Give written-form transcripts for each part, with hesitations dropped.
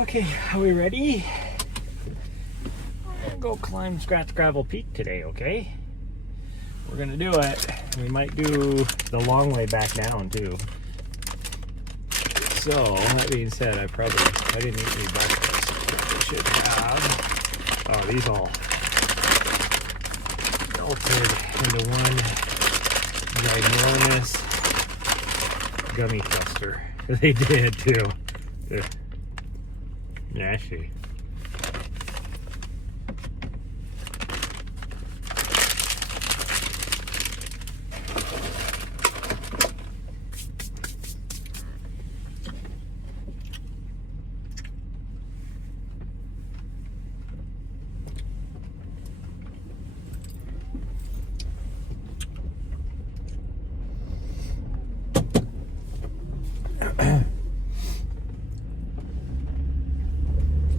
Okay, are we ready? We're gonna go climb Scratch Gravel Peak today, okay? We're gonna do it. We might do the long way back down too. So, that being said, I didn't eat any breakfast. I should have, oh, these all melted into one ginormous gummy cluster. They did too. They're nasty.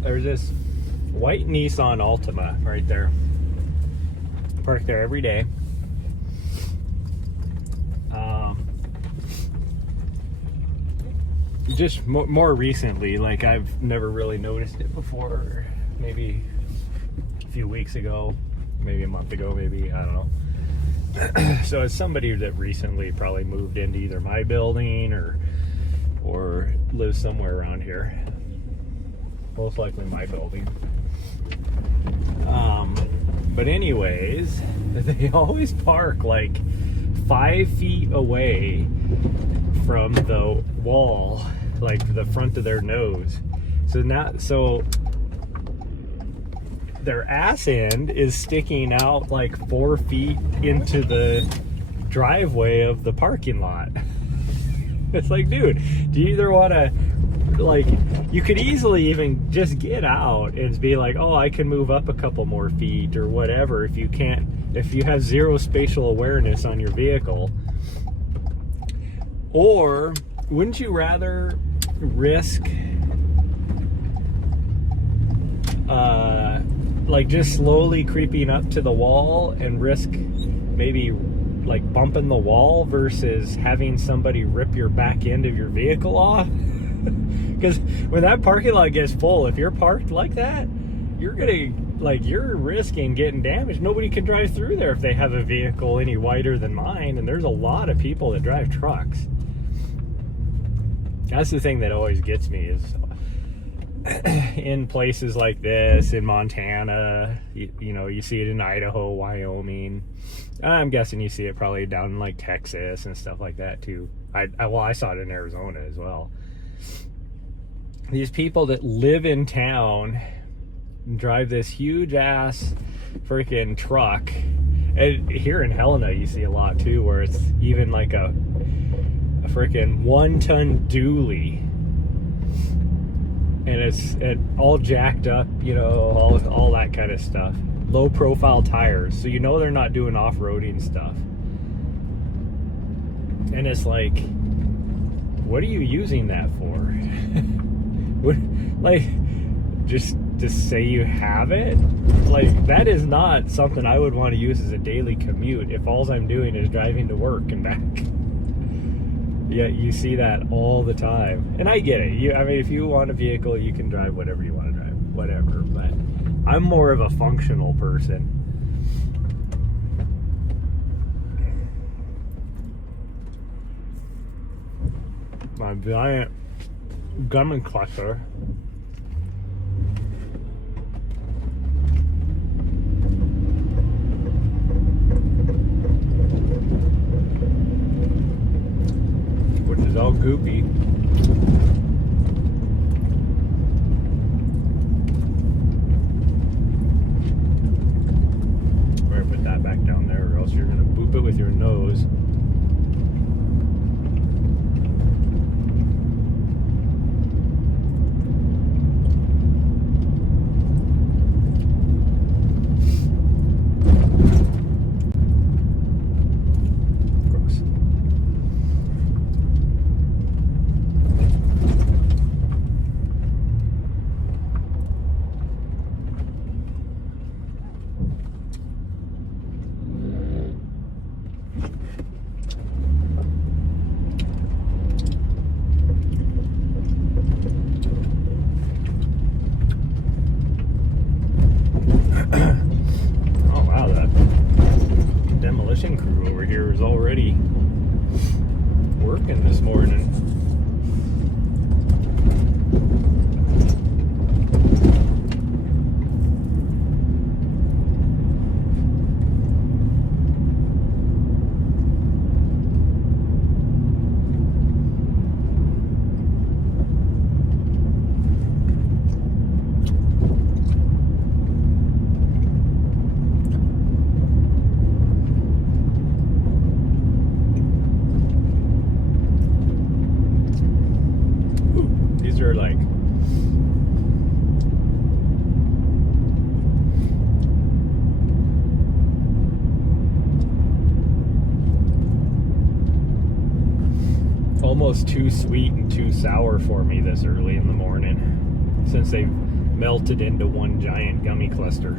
There's this white Nissan Altima right there. Park there every day. Just more recently, like I've never really noticed it before. Maybe a few weeks ago, maybe a month ago, maybe, I don't know. So it's somebody that recently probably moved into either my building or lives somewhere around here. Most likely my building. But anyways, they always park like 5 feet away from the wall, like the front of their nose. So their ass end is sticking out like 4 feet into the driveway of the parking lot. It's like, dude, do you either want to, like, you could easily even just get out and be like, oh, I can move up a couple more feet or whatever if you have zero spatial awareness on your vehicle. Or wouldn't you rather risk like just slowly creeping up to the wall and risk maybe like bumping the wall versus having somebody rip your back end of your vehicle off? Because when that parking lot gets full, if you're parked like that, you're risking getting damaged. Nobody can drive through there if they have a vehicle any wider than mine, and there's a lot of people that drive trucks. That's the thing that always gets me is in places like this, in Montana, you see it in Idaho, Wyoming. I'm guessing you see it probably down in like Texas and stuff like that too. I saw it in Arizona as well. These people that live in town drive this huge ass freaking truck. And here in Helena you see a lot too, where it's even like a freaking 1-ton dually, and it's all jacked up, all that kind of stuff. Low profile tires, so they're not doing off-roading stuff. And it's like, what are you using that for? Like, just to say you have it? Like, that is not something I would want to use as a daily commute if all I'm doing is driving to work and back. Yeah, you see that all the time. And I get it. If you want a vehicle, you can drive whatever you want to drive. Whatever. But I'm more of a functional person. My giant gummy cluster. Which is all goopy. Better put that back down there, or else you're gonna boop it with your nose. Oh wow, that demolition crew over here is already working this morning. These are like almost too sweet and too sour for me this early in the morning, since they've melted into one giant gummy cluster.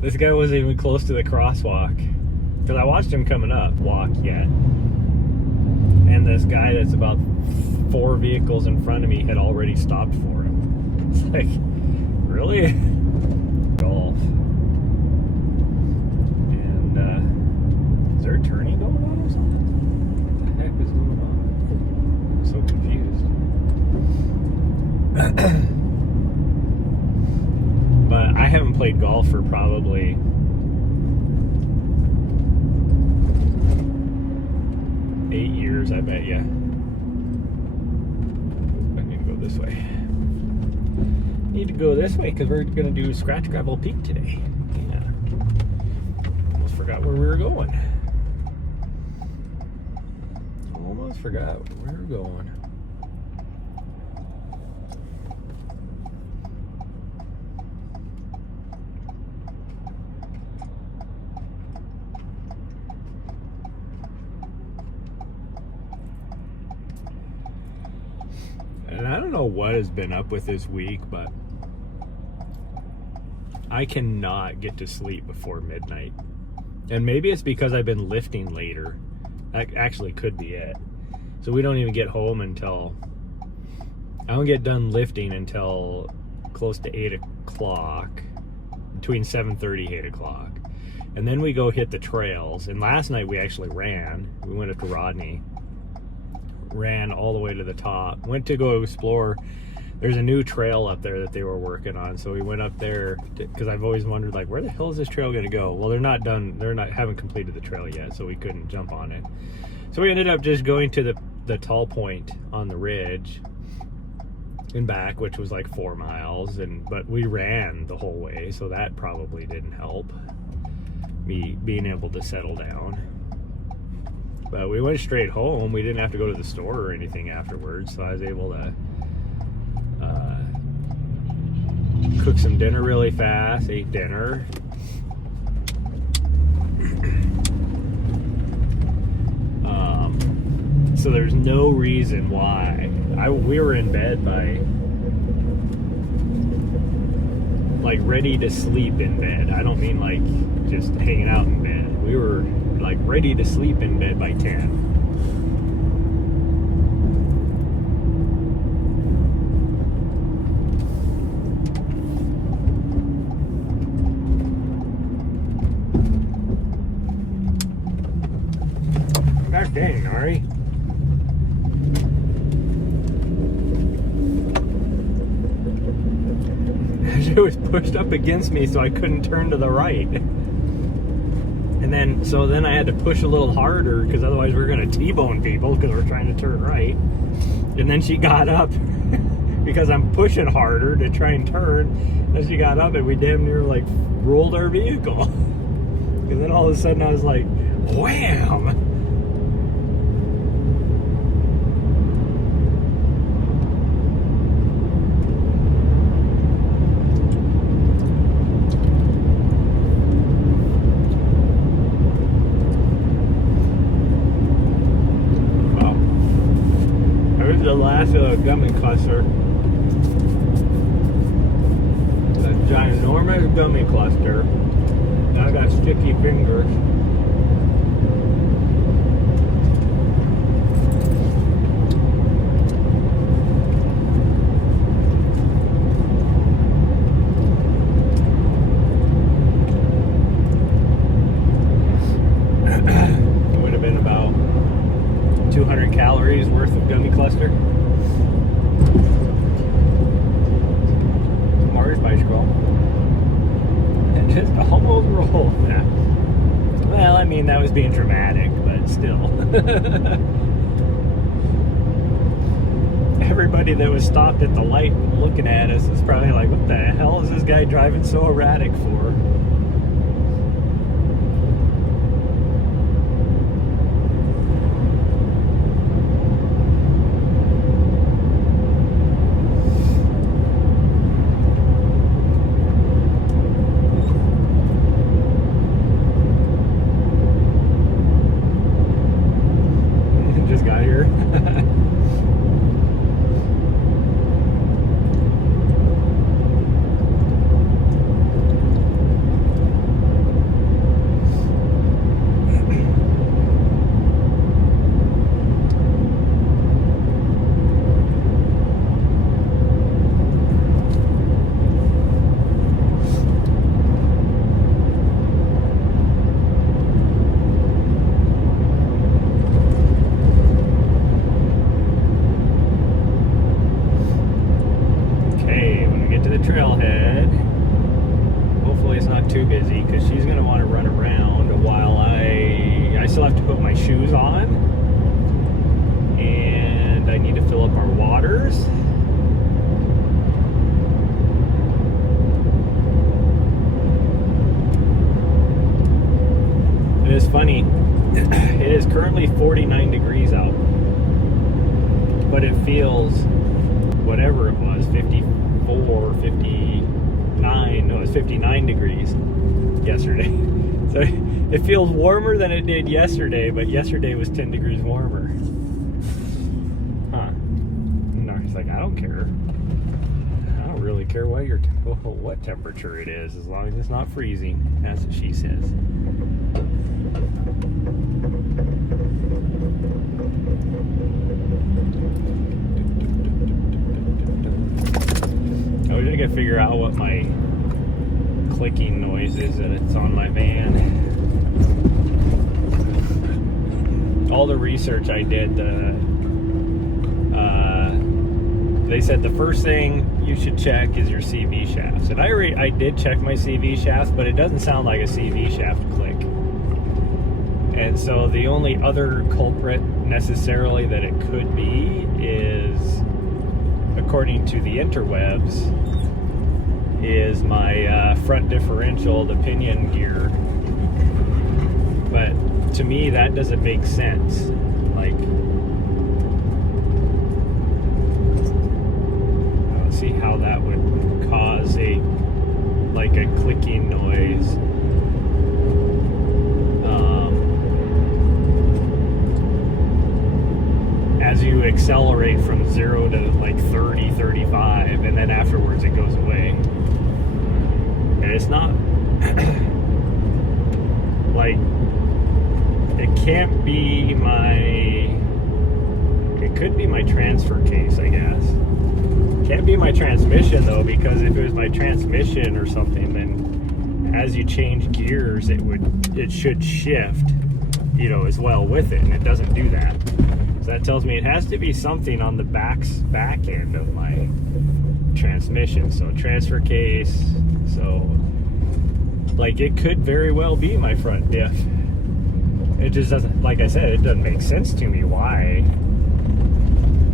This guy wasn't even close to the crosswalk, because I watched him coming up walk yet, and this guy that's about 4 vehicles in front of me had already stopped for him. It's like, really? Golf. And is there a turning going on or something? What the heck is going on? I'm so confused. But I haven't played golf for probably eight years, I bet you. I need to go this way. Need to go this way because we're going to do Scratch Gravel Peak today. Yeah. Almost forgot where we were going. Almost forgot where we were going. And I don't know what has been up with this week, but I cannot get to sleep before midnight. And maybe it's because I've been lifting later. That actually could be it. So we don't even get home until... I don't get done lifting until close to 8 o'clock. Between 7:30 8 o'clock. And then we go hit the trails. And last night we actually ran. We went up to Rodney. Ran all the way to the top, went to go explore. There's a new trail up there that they were working on, so we went up there because I've always wondered, like, where the hell is this trail going to go? Well, they're not done, haven't completed the trail yet, so we couldn't jump on it. So we ended up just going to the tall point on the ridge and back, which was like 4 miles, but we ran the whole way, so that probably didn't help me being able to settle down. But we went straight home. We didn't have to go to the store or anything afterwards, so I was able to cook some dinner really fast, ate dinner. So there's no reason why. We were in bed by, like, ready to sleep in bed. I don't mean like just hanging out in bed. We were like ready to sleep in bed by 10. God dang, Nahri. It was pushed up against me so I couldn't turn to the right. And then I had to push a little harder because otherwise we were going to T-bone people because we're trying to turn right. And then she got up because I'm pushing harder to try and turn. And she got up and we damn near like rolled our vehicle. And then all of a sudden I was like, wham! massive gummy cluster. A ginormous gummy cluster. I got sticky fingers. It would have been about 200 calories worth of gummy cluster. Mars bicycle. And just almost rolled. Well, I mean, that was being dramatic, but still. Everybody that was stopped at the light looking at us is probably like, what the hell is this guy driving so erratic for? Just got here. Trailhead. Hopefully it's not too busy because she's going to want to run around while I still have to put my shoes on, and I need to fill up our waters. It is funny, it is currently 49 degrees out, but it feels whatever it was, 54, 59, no, it was 59 degrees yesterday. So it feels warmer than it did yesterday, but yesterday was 10 degrees warmer. Huh. Nahri's like, I don't care. I don't really care what temperature it is, as long as it's not freezing. That's what she says. I gotta figure out what my clicking noise is that it's on my van. All the research I did, they said the first thing you should check is your CV shafts. And I did check my CV shafts, but it doesn't sound like a CV shaft click. And so the only other culprit necessarily that it could be is, according to the interwebs, is my front differential, the pinion gear. But to me, that doesn't make sense. Like, I don't see how that would cause a clicking noise. As you accelerate from 0 to like 30, 35, and then afterwards it goes away. And it's not like, it can't be it could be my transfer case, I guess. Can't be my transmission though, because if it was my transmission or something, then as you change gears, it should shift, as well with it, and it doesn't do that. So that tells me it has to be something on the back end of my transmission. So transfer case. So like, it could very well be my front diff. It just doesn't, like I said, it doesn't make sense to me why.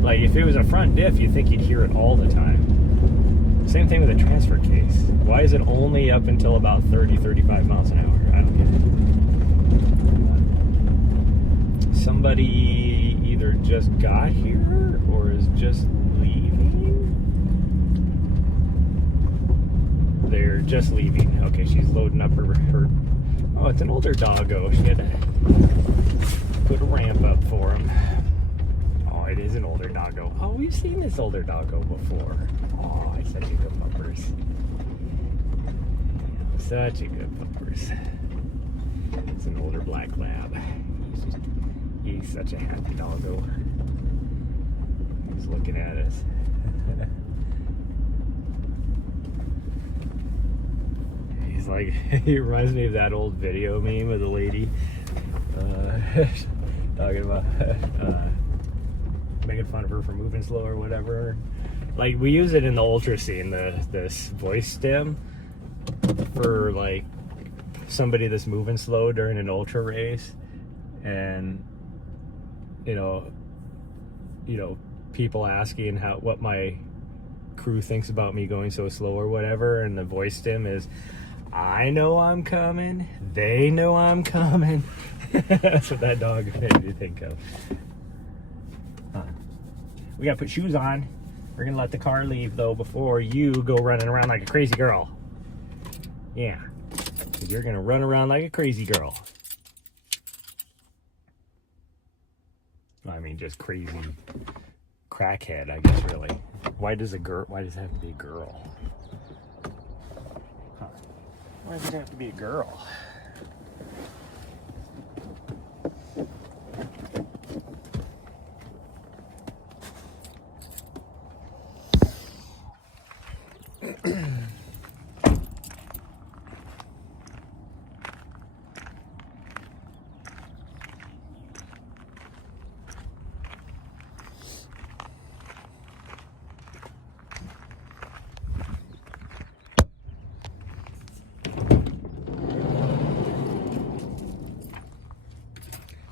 Like, if it was a front diff, you'd think you'd hear it all the time. Same thing with a transfer case. Why is it only up until about 30, 35 miles an hour? I don't get it. Somebody either just got here or is just leaving. They're just leaving. Okay, she's loading up her oh, it's an older doggo. She had to put a ramp up for him. Oh, No, it is an older doggo. Oh, we've seen this older doggo before. Oh, he's such a good puppers. Such a good puppers. It's an older black lab. He's such a happy doggo. He's looking at us. He's like, he reminds me of that old video meme of the lady talking about making fun of her for moving slow or whatever. Like, we use it in the ultra scene, this voice stem for like somebody that's moving slow during an ultra race, and you know people asking what my crew thinks about me going so slow or whatever, and the voice stem is, I know I'm coming, they know I'm coming. That's what that dog made me think of. We gotta put shoes on. We're gonna let the car leave though before you go running around like a crazy girl. Yeah, 'cause you're gonna run around like a crazy girl. I mean, just crazy crackhead, I guess, really. Why does it have to be a girl? Huh. Why does it have to be a girl?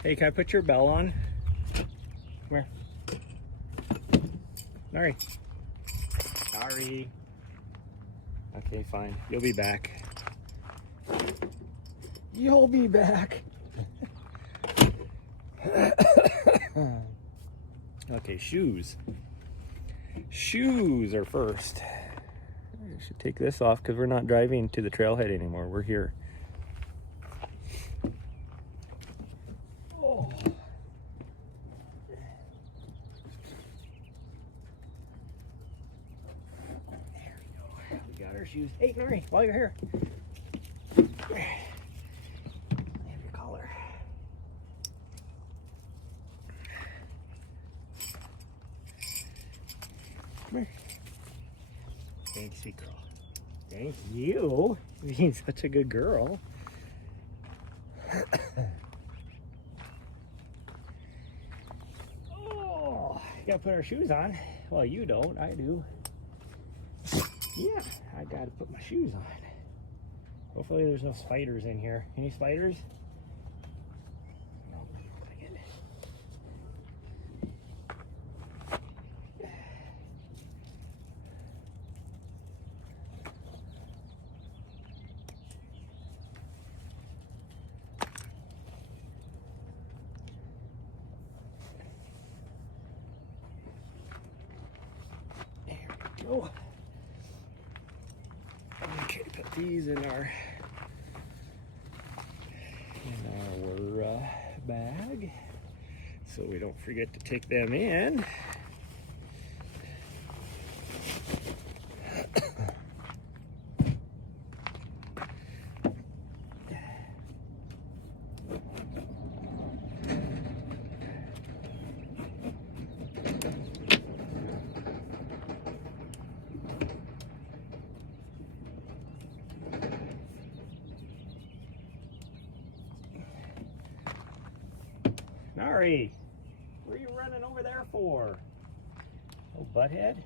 Hey, can I put your bell on? Come here. Nahri. Nahri. Okay, fine. You'll be back. You'll be back. Okay, shoes. Shoes are first. I should take this off because we're not driving to the trailhead anymore. We're here. Oh. There we go. We got our shoes. Hey, Nahri, while you're here. Have your collar. Come here. Thank you, sweet girl. Thank you for being such a good girl. Oh, you gotta put our shoes on. Well, you don't, I do. Yeah, I gotta put my shoes on. Hopefully there's no spiders in here. Any spiders? No, looks like it. There we go. Okay, put these in our bag so we don't forget to take them in. Nahri, what are you running over there for? Oh, butthead.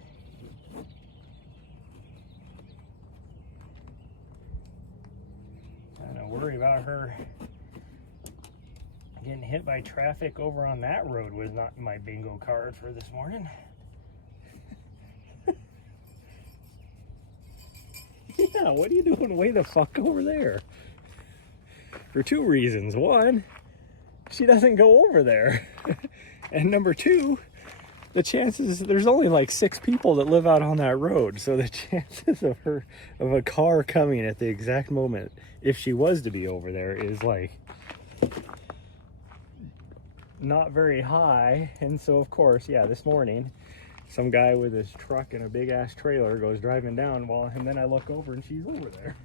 I don't worry about her getting hit by traffic over on that road was not in my bingo card for this morning. Yeah, what are you doing way the fuck over there? For two reasons. One, she doesn't go over there. And number two, the chances, there's only like 6 people that live out on that road. So the chances of a car coming at the exact moment, if she was to be over there, is like not very high. And so of course, yeah, this morning some guy with his truck and a big ass trailer goes driving down, and then I look over and she's over there.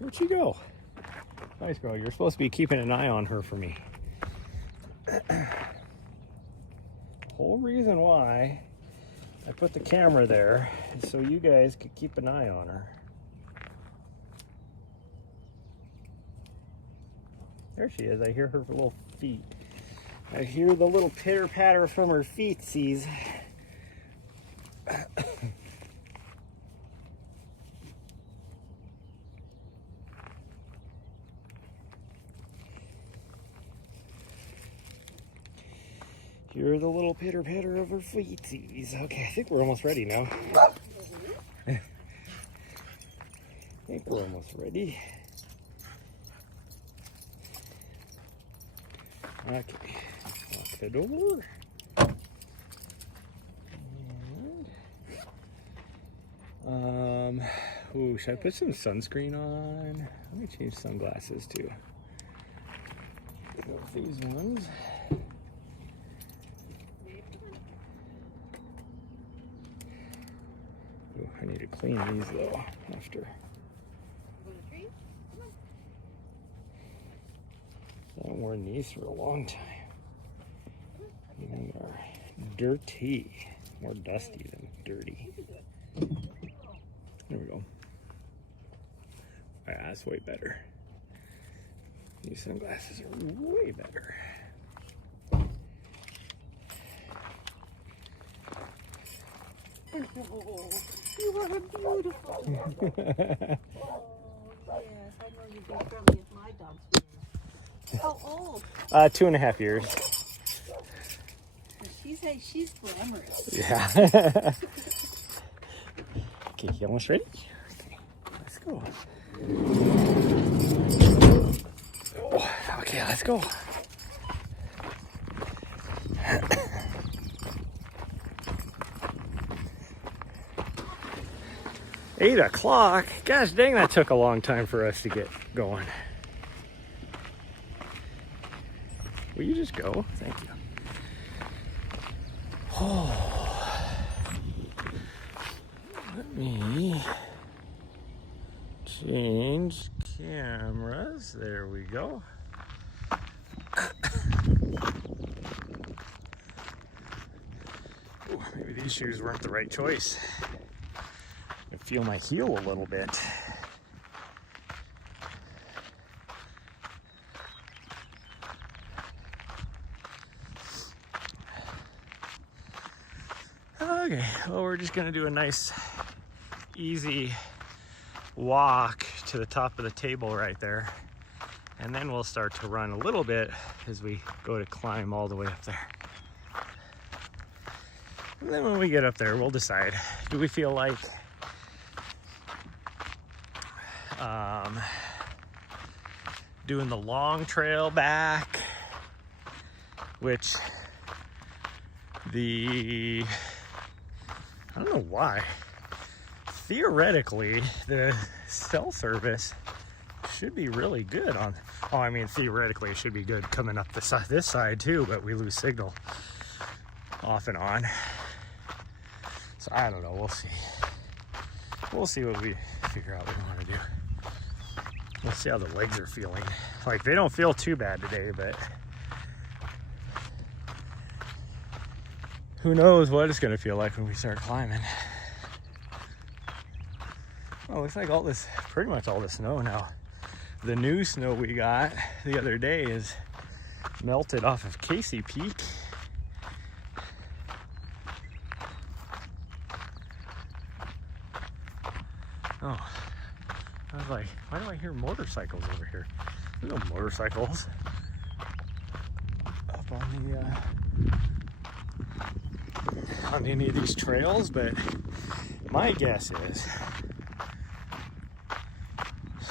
Where'd she go? Nice girl. You're supposed to be keeping an eye on her for me. Whole reason why I put the camera there is so you guys could keep an eye on her. There she is. I hear her little feet. I hear the little pitter patter from her feetsies. Hear the little pitter patter of her feetsies. Okay, I think we're almost ready now. I think we're almost ready. Okay, lock the door. And, ooh, should I put some sunscreen on? Let me change sunglasses too. Go with these ones. Ooh, I need to clean these though after. I haven't worn these for a long time. They are dirty. More dusty than dirty. There we go. Ah, that's way better. These sunglasses are way better. Oh, you are beautiful. Oh, yes. I know you've been grumpy as my dog's been. How old? 2.5 years. She's glamorous. Yeah. Okay, you almost ready? Okay, let's go. Oh, okay, let's go. 8 o'clock? Gosh dang, that took a long time for us to get going. Will you just go? Thank you. Oh. Let me change cameras. There we go. Ooh, maybe these shoes weren't the right choice. I feel my heel a little bit. Okay, well, we're just gonna do a nice, easy walk to the top of the table right there. And then we'll start to run a little bit as we go to climb all the way up there. And then when we get up there, we'll decide, do we feel like doing the long trail back, which I don't know why, theoretically the cell service should be really good on, oh, I mean, theoretically it should be good coming up this side too, but we lose signal off and on. So I don't know, we'll see. We'll see what we figure out we want to do. We'll see how the legs are feeling. Like, they don't feel too bad today, but who knows what it's gonna feel like when we start climbing. Well, looks like pretty much all the snow now. The new snow we got the other day is melted off of Casey Peak. Oh, I was like, why do I hear motorcycles over here? There's no motorcycles up on any of these trails, but my guess is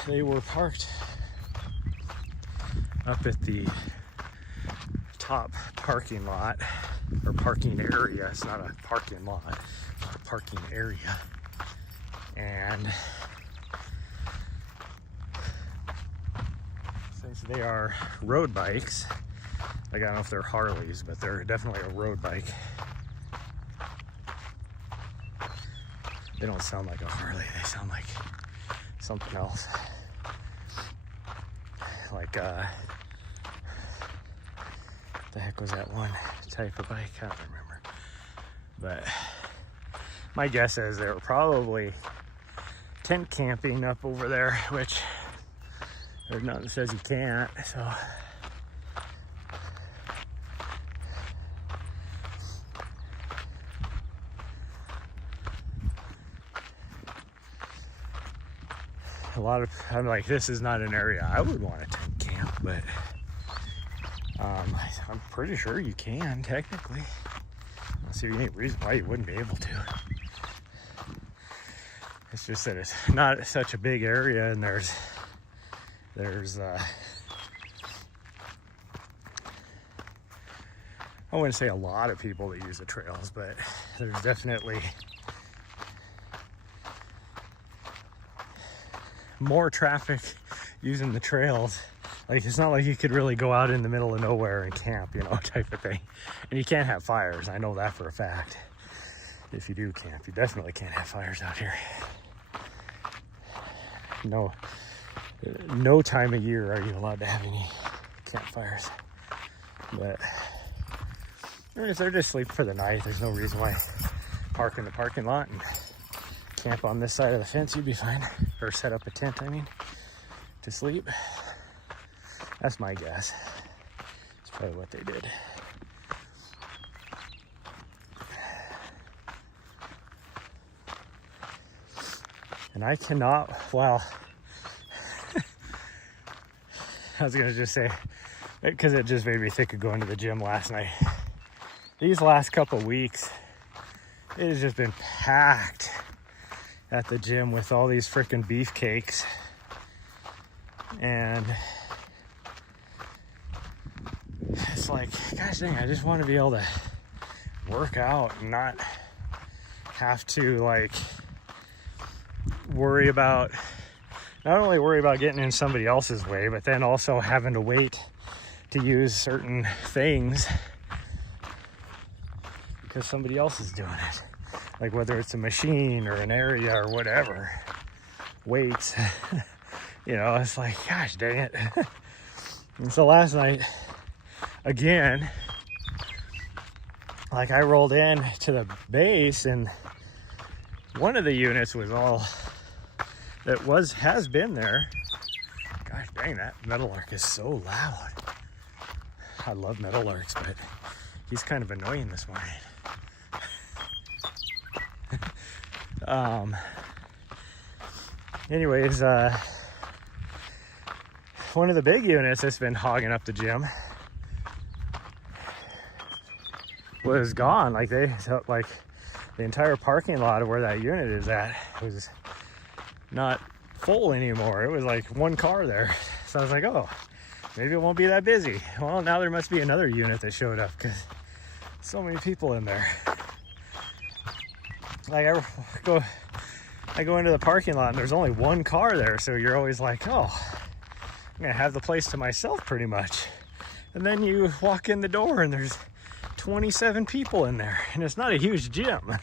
they were parked up at the top parking lot, or parking area. It's not a parking lot, it's a parking area. And since they are road bikes, like I don't know if they're Harleys, but they're definitely a road bike. They don't sound like a Harley, they sound like something else. Like, the heck was that one type of bike? I don't remember. But my guess is they were probably tent camping up over there, which there's nothing that says you can't, so. I'm like, this is not an area I would want to tent camp, but I'm pretty sure you can, technically. I don't see any reason why you wouldn't be able to. It's just that it's not such a big area, and there's I wouldn't say a lot of people that use the trails, but there's definitely more traffic using the trails. Like, it's not like you could really go out in the middle of nowhere and camp, you know, type of thing. And you can't have fires, I know that for a fact. If you do camp, you definitely can't have fires out here. No time of year are you allowed to have any campfires. But if they're just sleeping for the night, there's no reason why park in the parking lot and camp on this side of the fence, you'd be fine. Or set up a tent, I mean, to sleep. That's my guess. That's probably what they did. And I cannot, well, I was gonna just say, because it just made me think of going to the gym last night. These last couple weeks, it has just been packed at the gym with all these freaking beefcakes. And it's like, gosh dang, I just want to be able to work out and not have to like not only worry about getting in somebody else's way, but then also having to wait to use certain things because somebody else is doing it. Like whether it's a machine or an area or whatever, weights, you know, it's like, gosh dang it. And so last night, again, like I rolled in to the base and one of the units was has been there. Gosh dang, that meadowlark is so loud. I love meadowlarks, but he's kind of annoying this morning. Anyways, one of the big units that's been hogging up the gym was gone. Like the entire parking lot of where that unit is at was not full anymore. It was like one car there. So I was like, oh, maybe it won't be that busy. Well, now there must be another unit that showed up because so many people in there. Like I go into the parking lot and there's only one car there, so you're always like, oh, I'm gonna have the place to myself pretty much. And then you walk in the door and there's 27 people in there, and it's not a huge gym.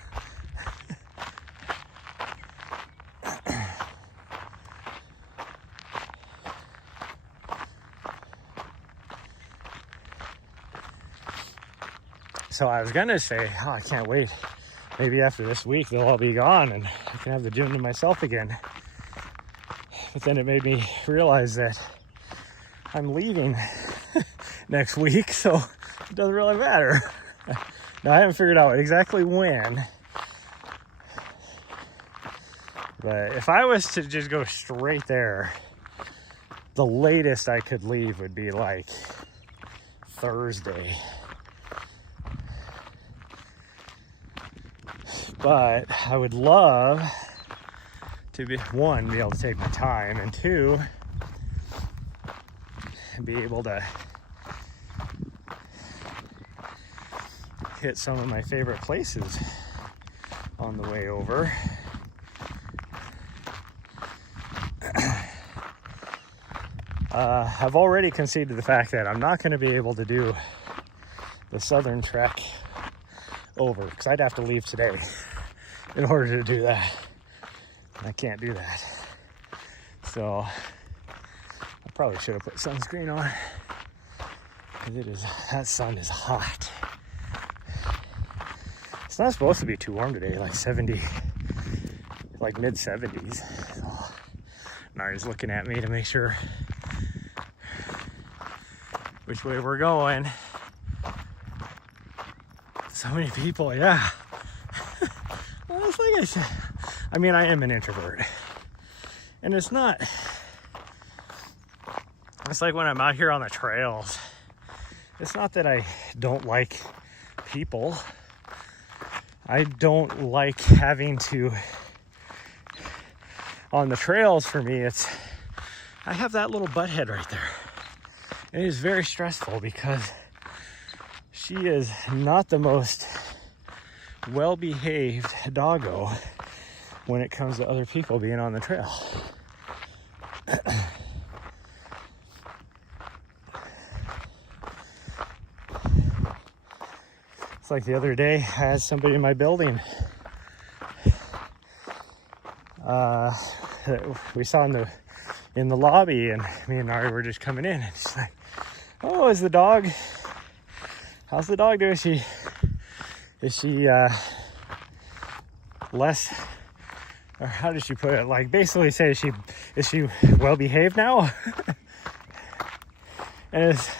So I was gonna say, oh, I can't wait. Maybe after this week they'll all be gone and I can have the gym to myself again. But then it made me realize that I'm leaving next week, so it doesn't really matter. Now, I haven't figured out exactly when. But if I was to just go straight there, the latest I could leave would be like Thursday. But I would love to be, one, be able to take my time, and two, be able to hit some of my favorite places on the way over. I've already conceded the fact that I'm not going to be able to do the southern trek over, because I'd have to leave today in order to do that. I can't do that. So I probably should have put sunscreen on, because that sun is hot. It's not supposed to be too warm today, like 70, like mid 70s. So Nahri's looking at me to make sure which way we're going. So many people, yeah. Well, it's like I said, I mean, I am an introvert. And it's not, it's like when I'm out here on the trails, it's not that I don't like people. I don't like having to, on the trails for me, I have that little butt head right there. It is very stressful because she is not the most well-behaved doggo when it comes to other people being on the trail. It's like the other day, I had somebody in my building we saw in the lobby, and me and Nahri were just coming in, and she's like, "Oh, how's the dog doing? Is she less, or how did she put it? Like basically say, is she well behaved now?" And it's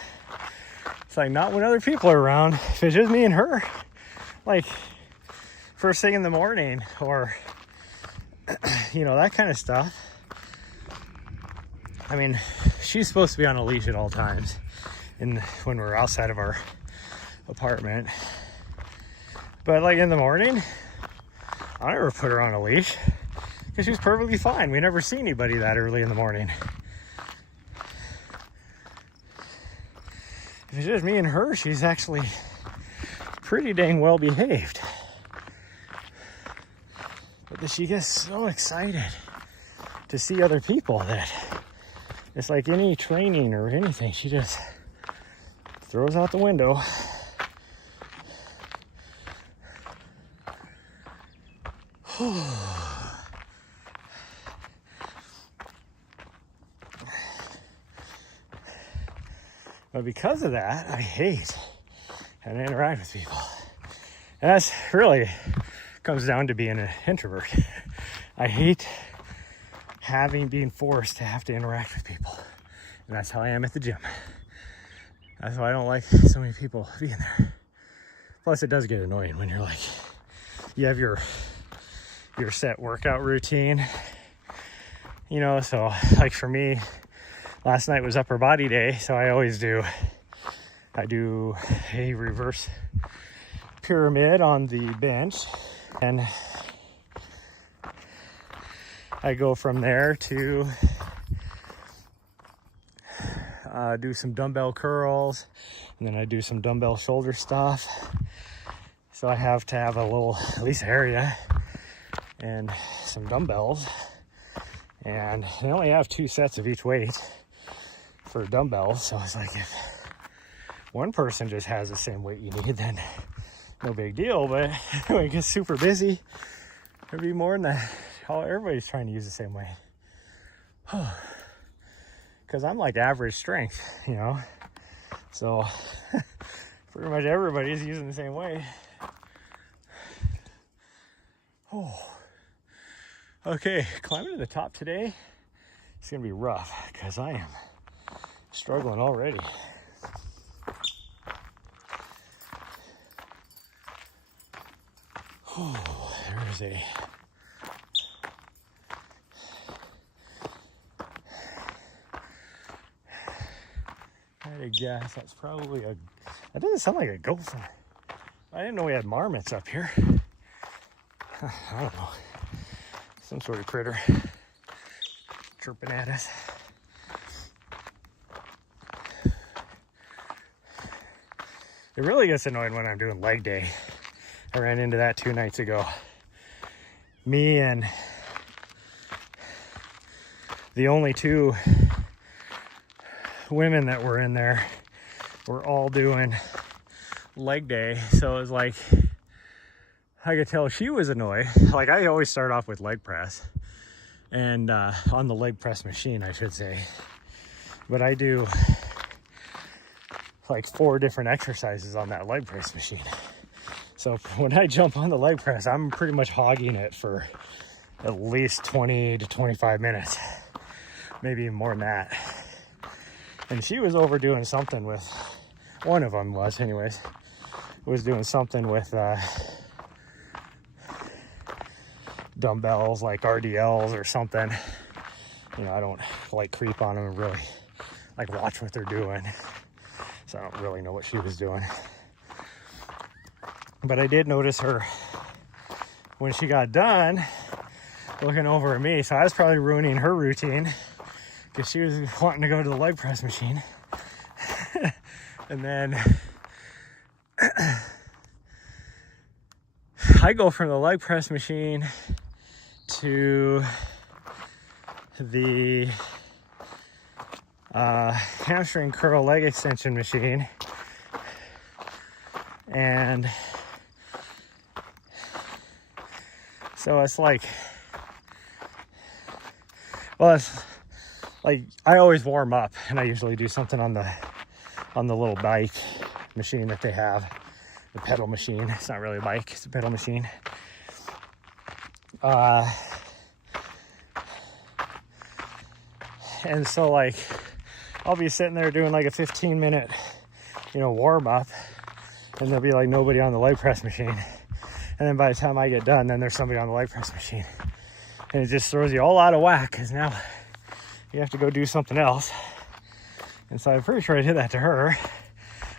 like, not when other people are around. If it's just me and her, like first thing in the morning, or you know, that kind of stuff. I mean, she's supposed to be on a leash at all times when we're outside of our apartment. But like in the morning, I never put her on a leash because she's perfectly fine. We never see anybody that early in the morning. If it's just me and her, she's actually pretty dang well behaved. But she gets so excited to see other people that it's like any training or anything, she just throws out the window. But because of that, I hate having to interact with people. And that's really comes down to being an introvert. I hate being forced to have to interact with people. And that's how I am at the gym. That's why I don't like so many people being there. Plus it does get annoying when you're like, you have your set workout routine, you know. So like for me, last night was upper body day, so I do a reverse pyramid on the bench, and I go from there to do some dumbbell curls, and then I do some dumbbell shoulder stuff. So I have to have a little, at least area, and some dumbbells. And I only have 2 sets of each weight for dumbbells. So it's like, if one person just has the same weight you need, then no big deal. But when it gets super busy, there'd be more than that. Everybody's trying to use the same weight. Because I'm like average strength, you know. So pretty much everybody's using the same weight. Okay, climbing to the top today, It's gonna be rough because I am struggling already. Oh, there's a I guess that's probably a, that doesn't sound like a gopher. I didn't know we had marmots up here. I don't know. Some sort of critter chirping at us. It really gets annoying when I'm doing leg day. I ran into that 2 nights ago. Me and the only 2 women that were in there were all doing leg day. So it was like, I could tell she was annoyed. Like, I always start off with leg press. And on the leg press machine, I should say. But I do like 4 different exercises on that leg press machine. So when I jump on the leg press, I'm pretty much hogging it for at least 20 to 25 minutes, maybe even more than that. And she was overdoing something with, one of them was anyways, was doing something with dumbbells like RDLs or something. You know, I don't like creep on them and really like watch what they're doing. So I don't really know what she was doing. But I did notice her when she got done looking over at me. So I was probably ruining her routine because she was wanting to go to the leg press machine. And then I go from the leg press machine to the hamstring curl leg extension machine. And so it's like, well, it's like I always warm up and I usually do something on the little bike machine that they have, the pedal machine. It's not really a bike, it's a pedal machine. And so like I'll be sitting there doing like a 15-minute, you know, warm up, and there'll be like nobody on the leg press machine. And then by the time I get done, then there's somebody on the leg press machine. And it just throws you all out of whack because now you have to go do something else. And so I'm pretty sure I did that to her.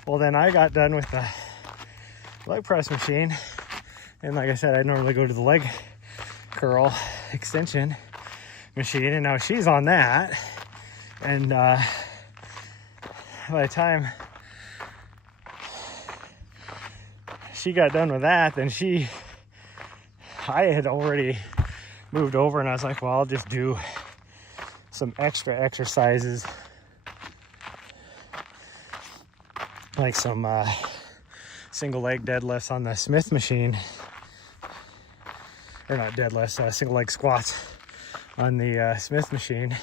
Well, then I got done with the leg press machine. And like I said, I normally go to the leg curl extension machine. And now she's on that. And by the time she got done with that, then I had already moved over, and I was like, well, I'll just do some extra exercises, like some single leg deadlifts on the Smith machine, or not deadlifts, single leg squats on the Smith machine.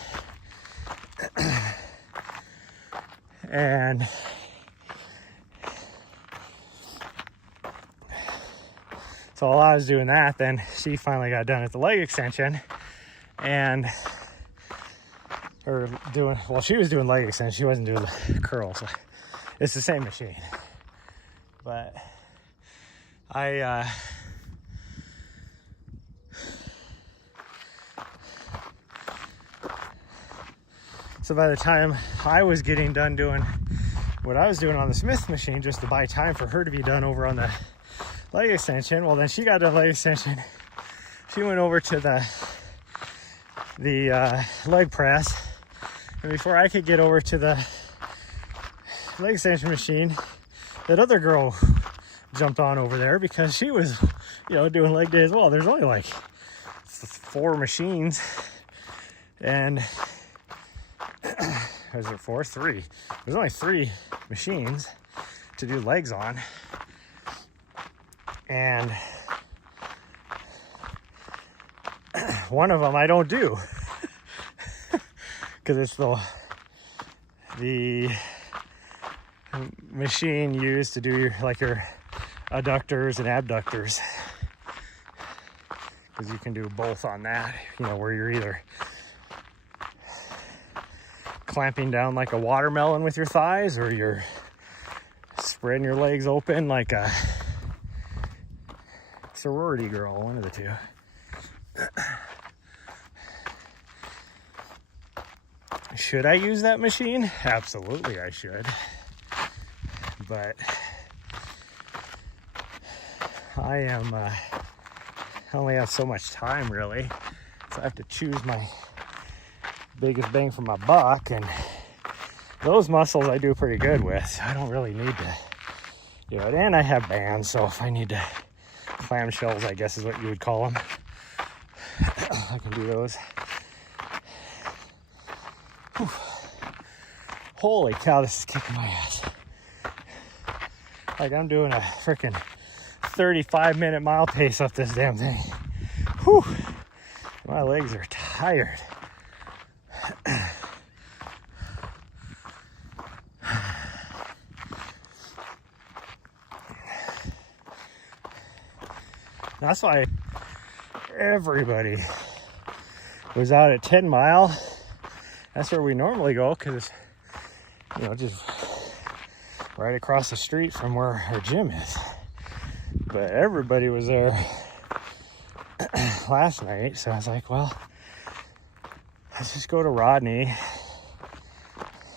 And so while I was doing that, then she finally got done at the leg extension, and she was doing leg extension. She wasn't doing the curls. It's the same machine. But so by the time I was getting done doing what I was doing on the Smith machine, just to buy time for her to be done over on the leg extension, well, then she got done leg extension. She went over to the leg press, and before I could get over to the leg extension machine, that other girl jumped on over there because she was, you know, doing leg day as well. There's only like 4 machines, and is there 4? 3. There's only 3 machines to do legs on. And one of them I don't do because it's the machine used to do your adductors and abductors, because you can do both on that, you know, where you're either clamping down like a watermelon with your thighs, or you're spreading your legs open like a sorority girl, one of the two. Should I use that machine? Absolutely I should. But I only have so much time, really. So I have to choose my biggest bang for my buck, and those muscles I do pretty good with. So I don't really need to do it. And I have bands, so if I need to, clamshells, I guess is what you would call them, I can do those. Whew. Holy cow, this is kicking my ass. Like I'm doing a freaking 35-minute mile pace up this damn thing. Whew. My legs are tired. That's why everybody was out at 10 Mile. That's where we normally go, because, you know, just right across the street from where our gym is. But everybody was there last night, so I was like, well, let's just go to Rodney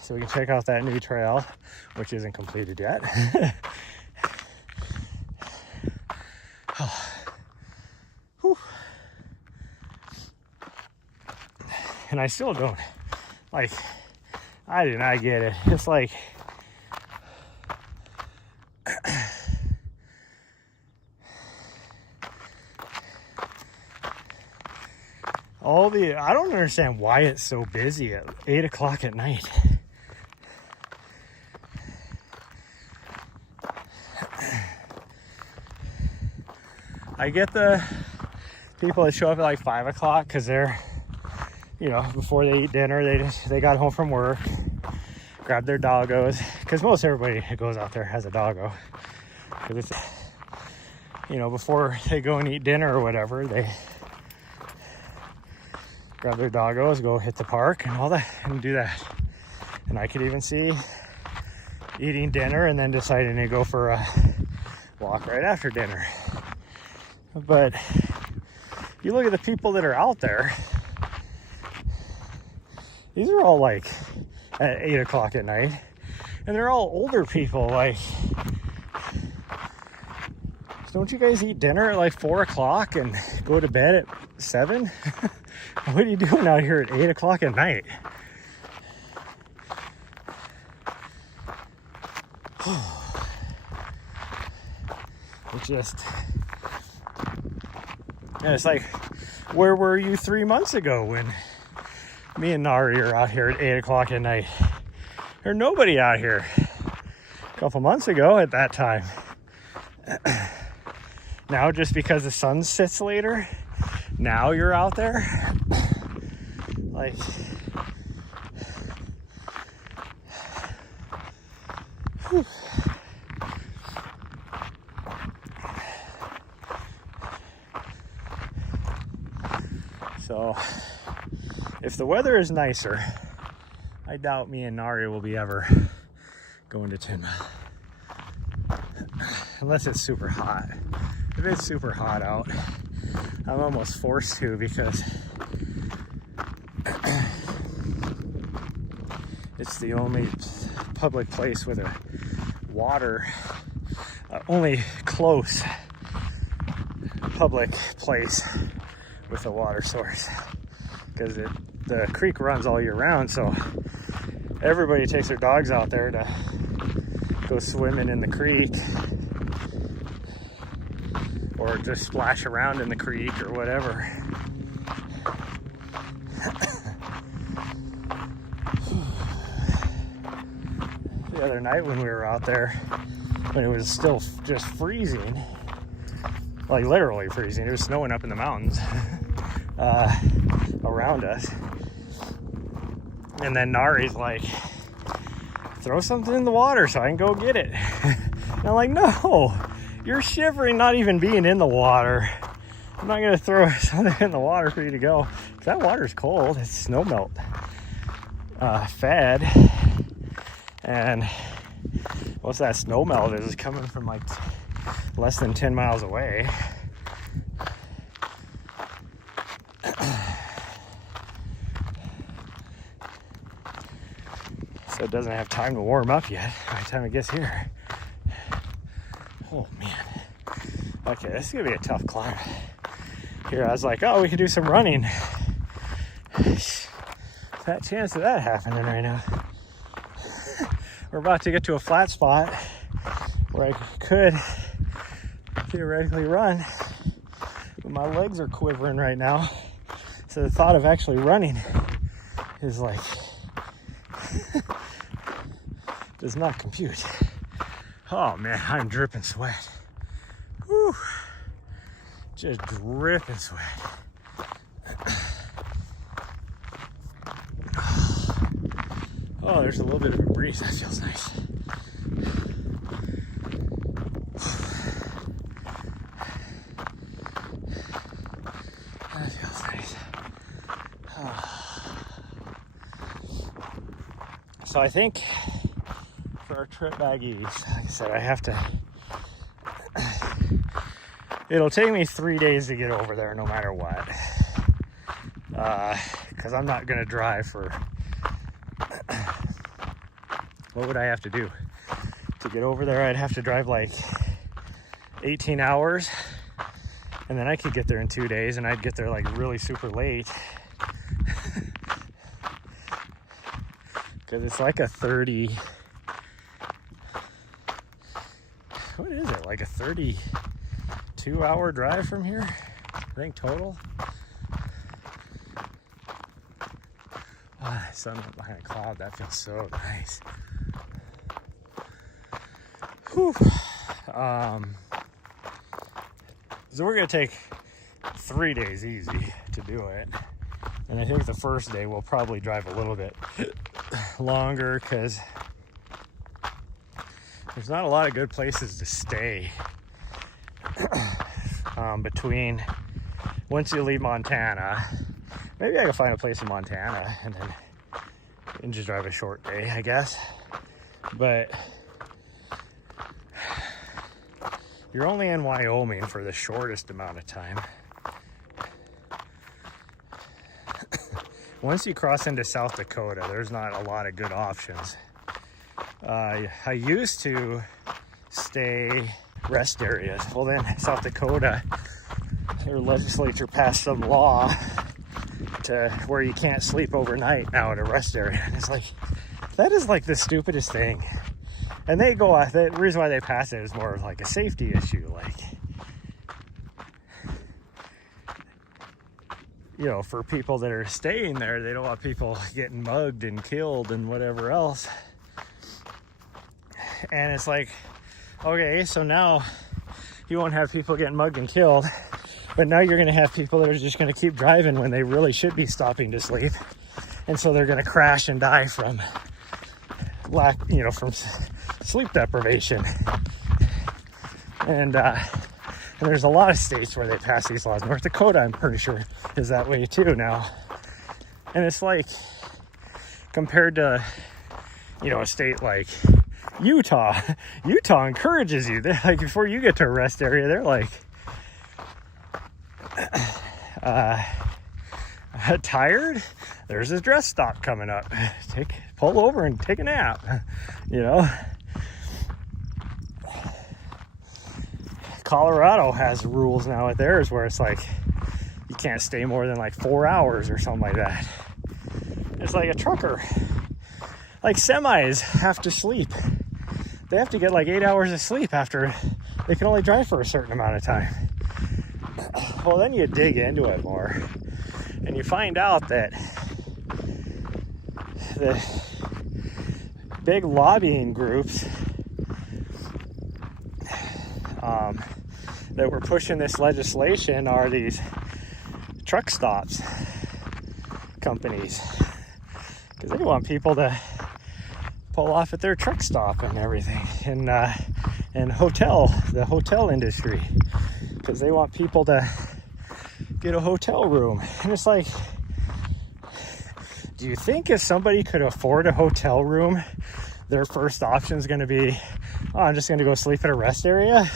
so we can check out that new trail, which isn't completed yet. And I still don't, like, I do not get it. It's like, I don't understand why it's so busy at 8 o'clock at night. I get the people that show up at like 5 o'clock because they're, you know, before they eat dinner, they got home from work, grabbed their doggos, because most everybody that goes out there has a doggo. Because it's, you know, before they go and eat dinner or whatever, they grab their doggos, go hit the park and all that, and do that. And I could even see eating dinner and then deciding to go for a walk right after dinner. But you look at the people that are out there, these are all like at 8 o'clock at night, and they're all older people. Like, don't you guys eat dinner at like 4 o'clock and go to bed at 7? What are you doing out here at 8 o'clock at night? It just, and it's like, where were you 3 months ago when me and Nahri are out here at 8 o'clock at night? There's nobody out here. A couple months ago at that time. Now, just because the sun sets later, now you're out there. Like, whew. So, if the weather is nicer, I doubt me and Nahri will be ever going to 10 Mile. Unless it's super hot. If it's super hot out, I'm almost forced to, because it's the only public place with a water, only close public place with a water source, because the creek runs all year round, so everybody takes their dogs out there to go swimming in the creek, or just splash around in the creek or whatever. The other night when we were out there, when it was still just freezing, like literally freezing, it was snowing up in the mountains around us. And then Nahri's like, throw something in the water so I can go get it. And I'm like, no, you're shivering not even being in the water. I'm not gonna throw something in the water for you to go, because that water's cold. It's snow melt. fed, and what's that snow melt is coming from like less than 10 miles away. So it doesn't have time to warm up yet by the time it gets here. Oh man. Okay, this is gonna be a tough climb. Here I was like, oh, we could do some running. That chance of that happening right now. We're about to get to a flat spot where I could theoretically run, but my legs are quivering right now. So the thought of actually running is like, does not compute. Oh man, I'm dripping sweat. Whew. Just dripping sweat. Oh, there's a little bit of a breeze. That feels nice. That feels nice. So I think for our trip back east, like I said, I have to... It'll take me 3 days to get over there no matter what. Because I'm not going to drive for... What would I have to do? To get over there, I'd have to drive like 18 hours. And then I could get there in 2 days, and I'd get there like really super late. Because it's like a 30... What is it? Like a 32-hour drive from here? I think total. Ah, sun behind a cloud. That feels so nice. Whew. So we're gonna take 3 days easy to do it, and I think the first day we'll probably drive a little bit longer because there's not a lot of good places to stay between once you leave Montana. Maybe I can find a place in Montana and just drive a short day, I guess. But you're only in Wyoming for the shortest amount of time. Once you cross into South Dakota, there's not a lot of good options. I used to stay rest areas. Well, then South Dakota, their legislature passed some law to where you can't sleep overnight now at a rest area. And it's like, that is like the stupidest thing. And they go off, the reason why they passed it is more of like a safety issue. Like, you know, for people that are staying there, they don't want people getting mugged and killed and whatever else. And it's like, okay, so now you won't have people getting mugged and killed, but now you're going to have people that are just going to keep driving when they really should be stopping to sleep. And so they're going to crash and die from lack, you know, from sleep deprivation. And there's a lot of states where they pass these laws. North Dakota, I'm pretty sure, is that way too now. And it's like, compared to, you know, a state like Utah encourages you. They're like, before you get to a rest area, they're like, tired? There's a rest stop coming up. Pull over and take a nap, you know. Colorado has rules now at theirs where it's like you can't stay more than like 4 hours or something like that. It's like a trucker. Like semis have to sleep. They have to get like 8 hours of sleep after they can only drive for a certain amount of time. Well, then you dig into it more and you find out that the big lobbying groups that were pushing this legislation are these truck stops companies, because they want people to pull off at their truck stop and everything, and the hotel industry, because they want people to get a hotel room. And it's like, Do you think if somebody could afford a hotel room, their first option is going to be, oh, I'm just going to go sleep at a rest area?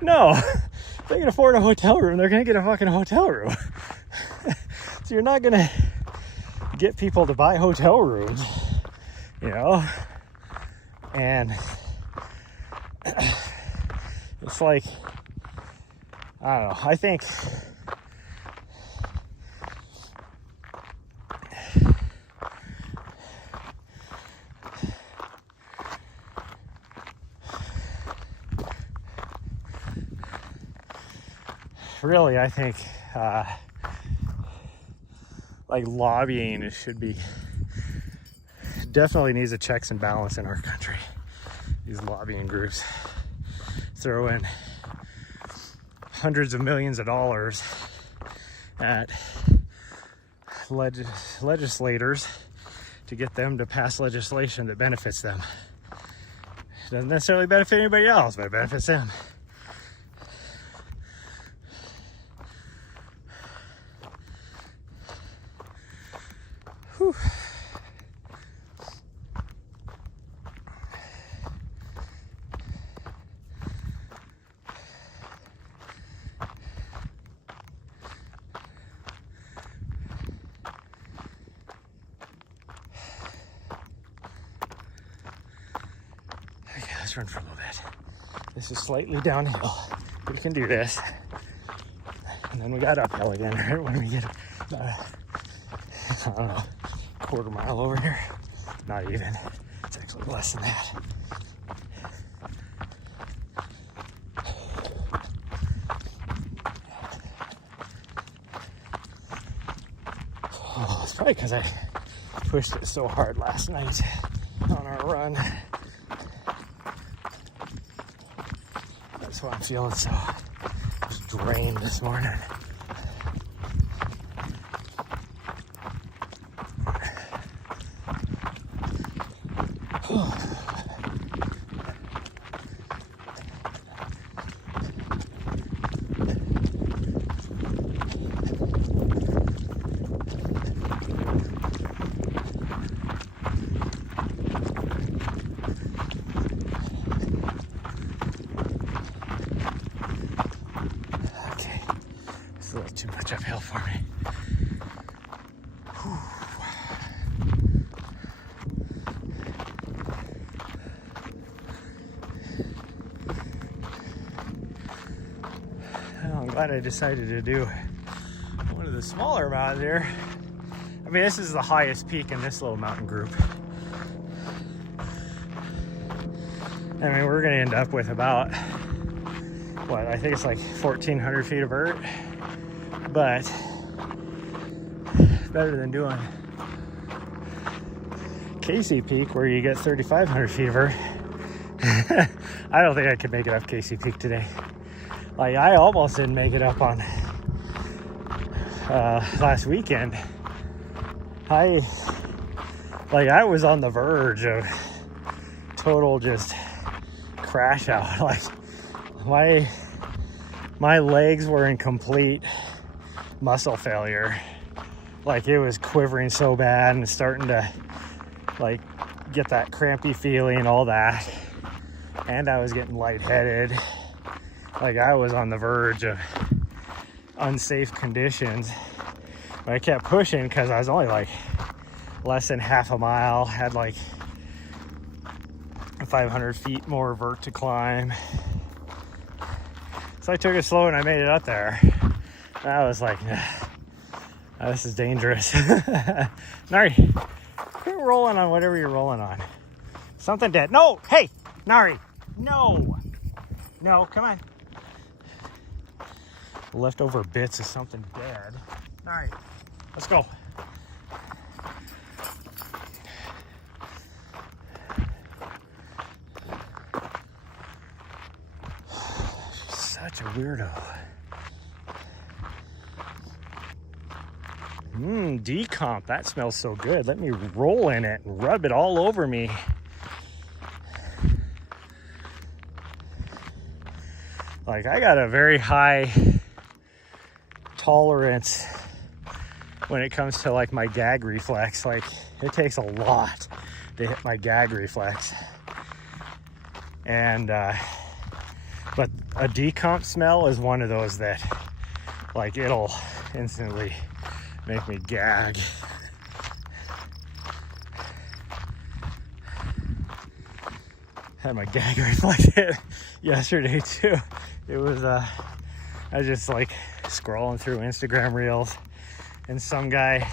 No. If they can afford a hotel room, they're going to get a fucking hotel room. So you're not going to get people to buy hotel rooms, you know? And it's like, I don't know, I think really, I think like lobbying should be, definitely needs a checks and balance in our country. These lobbying groups throw in hundreds of millions of dollars at legislators to get them to pass legislation that benefits them. Doesn't necessarily benefit anybody else, but it benefits them. Whew. Okay, let's run for a little bit. This is slightly downhill. We can do this. And then we got uphill again, right? When we get, I don't know, quarter mile over here. Not even. It's actually less than that. Oh, it's probably because I pushed it so hard last night on our run. That's why I'm feeling so drained this morning. A little too much uphill for me. Whew. Well, I'm glad I decided to do one of the smaller mountains here. I mean, this is the highest peak in this little mountain group. I mean, we're gonna end up with about, what, I think it's like 1,400 feet of vert. But better than doing Casey Peak where you get 3,500 feet of vert. I don't think I could make it up Casey Peak today. Like, I almost didn't make it up on last weekend. I was on the verge of total just crash out. Like, my legs were in complete muscle failure. Like, it was quivering so bad and starting to like get that crampy feeling, all that, and I was getting lightheaded. Like, I was on the verge of unsafe conditions, but I kept pushing because I was only like less than half a mile, had like 500 feet more vert to climb. So I took it slow and I made it up there. I was like, oh, this is dangerous. Nahri, quit rolling on whatever you're rolling on. Something dead. No, hey, Nahri, no, come on. Leftover bits of something dead. Nahri, let's go. She's such a weirdo. Decomp, that smells so good. Let me roll in it and rub it all over me. Like, I got a very high tolerance when it comes to like my gag reflex. Like it takes a lot to hit my gag reflex. And but a decomp smell is one of those that like it'll instantly make me gag. Had my gag reflex hit yesterday too. It was I was just like scrolling through Instagram reels, and some guy,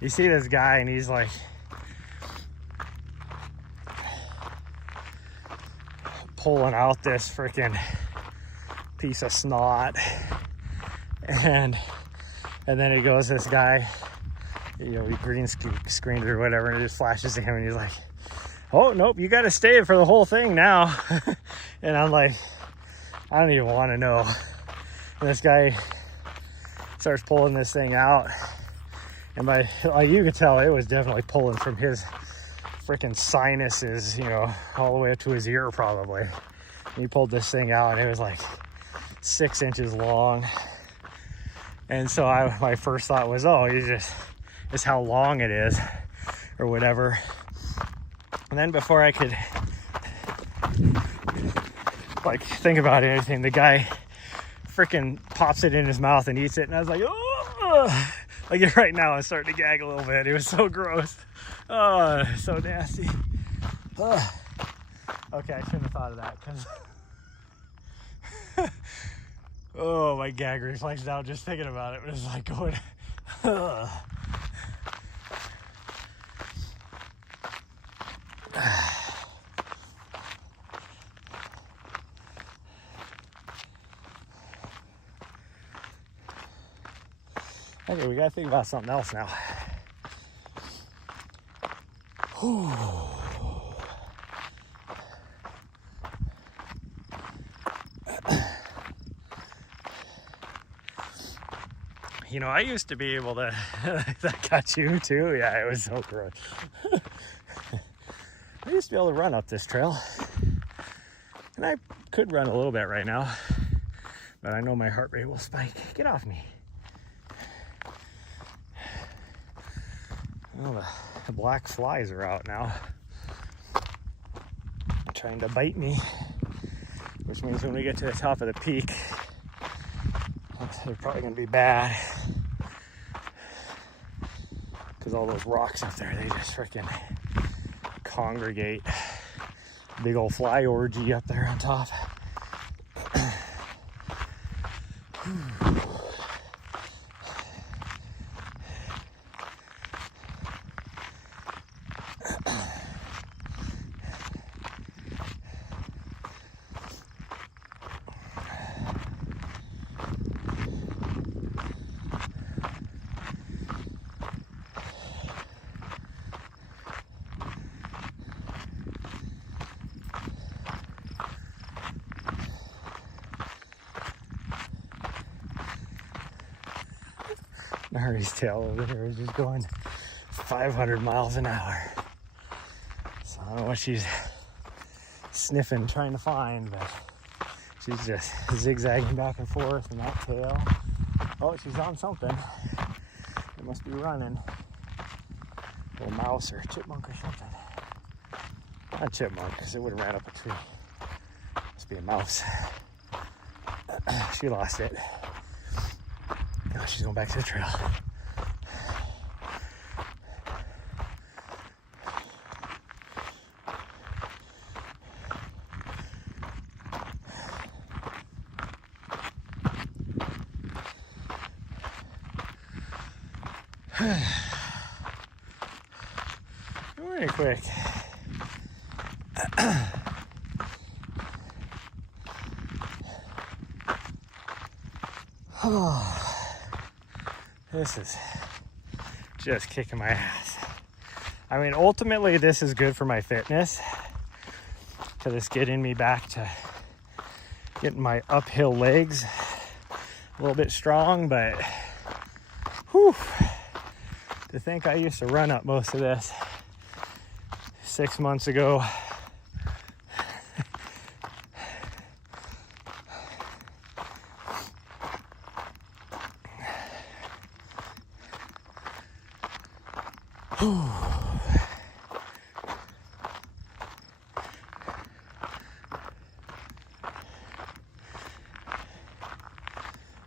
you see this guy and he's like pulling out this freaking piece of snot, and then it goes, this guy, you know, he green screened it or whatever, and it just flashes to him and he's like, oh nope, you gotta stay for the whole thing now. And I'm like, I don't even want to know. And this guy starts pulling this thing out, and by like, you could tell it was definitely pulling from his freaking sinuses, you know, all the way up to his ear probably. And he pulled this thing out and it was like 6 inches long. And so my first thought was, oh, it's how long it is or whatever. And then before I could like think about anything, the guy freaking pops it in his mouth and eats it, and I was like, oh, like right now I'm starting to gag a little bit. It was so gross. Oh, so nasty. Oh. Okay, I shouldn't have thought of that, because oh, my gag reflex now just thinking about it. It was like going okay, we gotta think about something else now. Whew. You know, I used to be able to that got you too? Yeah, it was so gross. I used to be able to run up this trail, and I could run a little bit right now, but I know my heart rate will spike. Get off me. Well, the black flies are out now, trying to bite me, which means when we get to the top of the peak, they're probably going to be bad, because all those rocks up there, they just freaking congregate. Big old fly orgy up there on top. Nahri's tail over there is just going 500 miles an hour. So I don't know what she's sniffing, trying to find, but she's just zigzagging back and forth in that tail. Oh, she's on something. It must be running. A little mouse or a chipmunk or something. Not a chipmunk, because it would have ran up a tree. Must be a mouse. She lost it. Now she's going back to the trail. Very quick. Oh. This is just kicking my ass. I mean, ultimately, this is good for my fitness, because it's getting me back to getting my uphill legs a little bit strong, but whew, to think I used to run up most of this 6 months ago.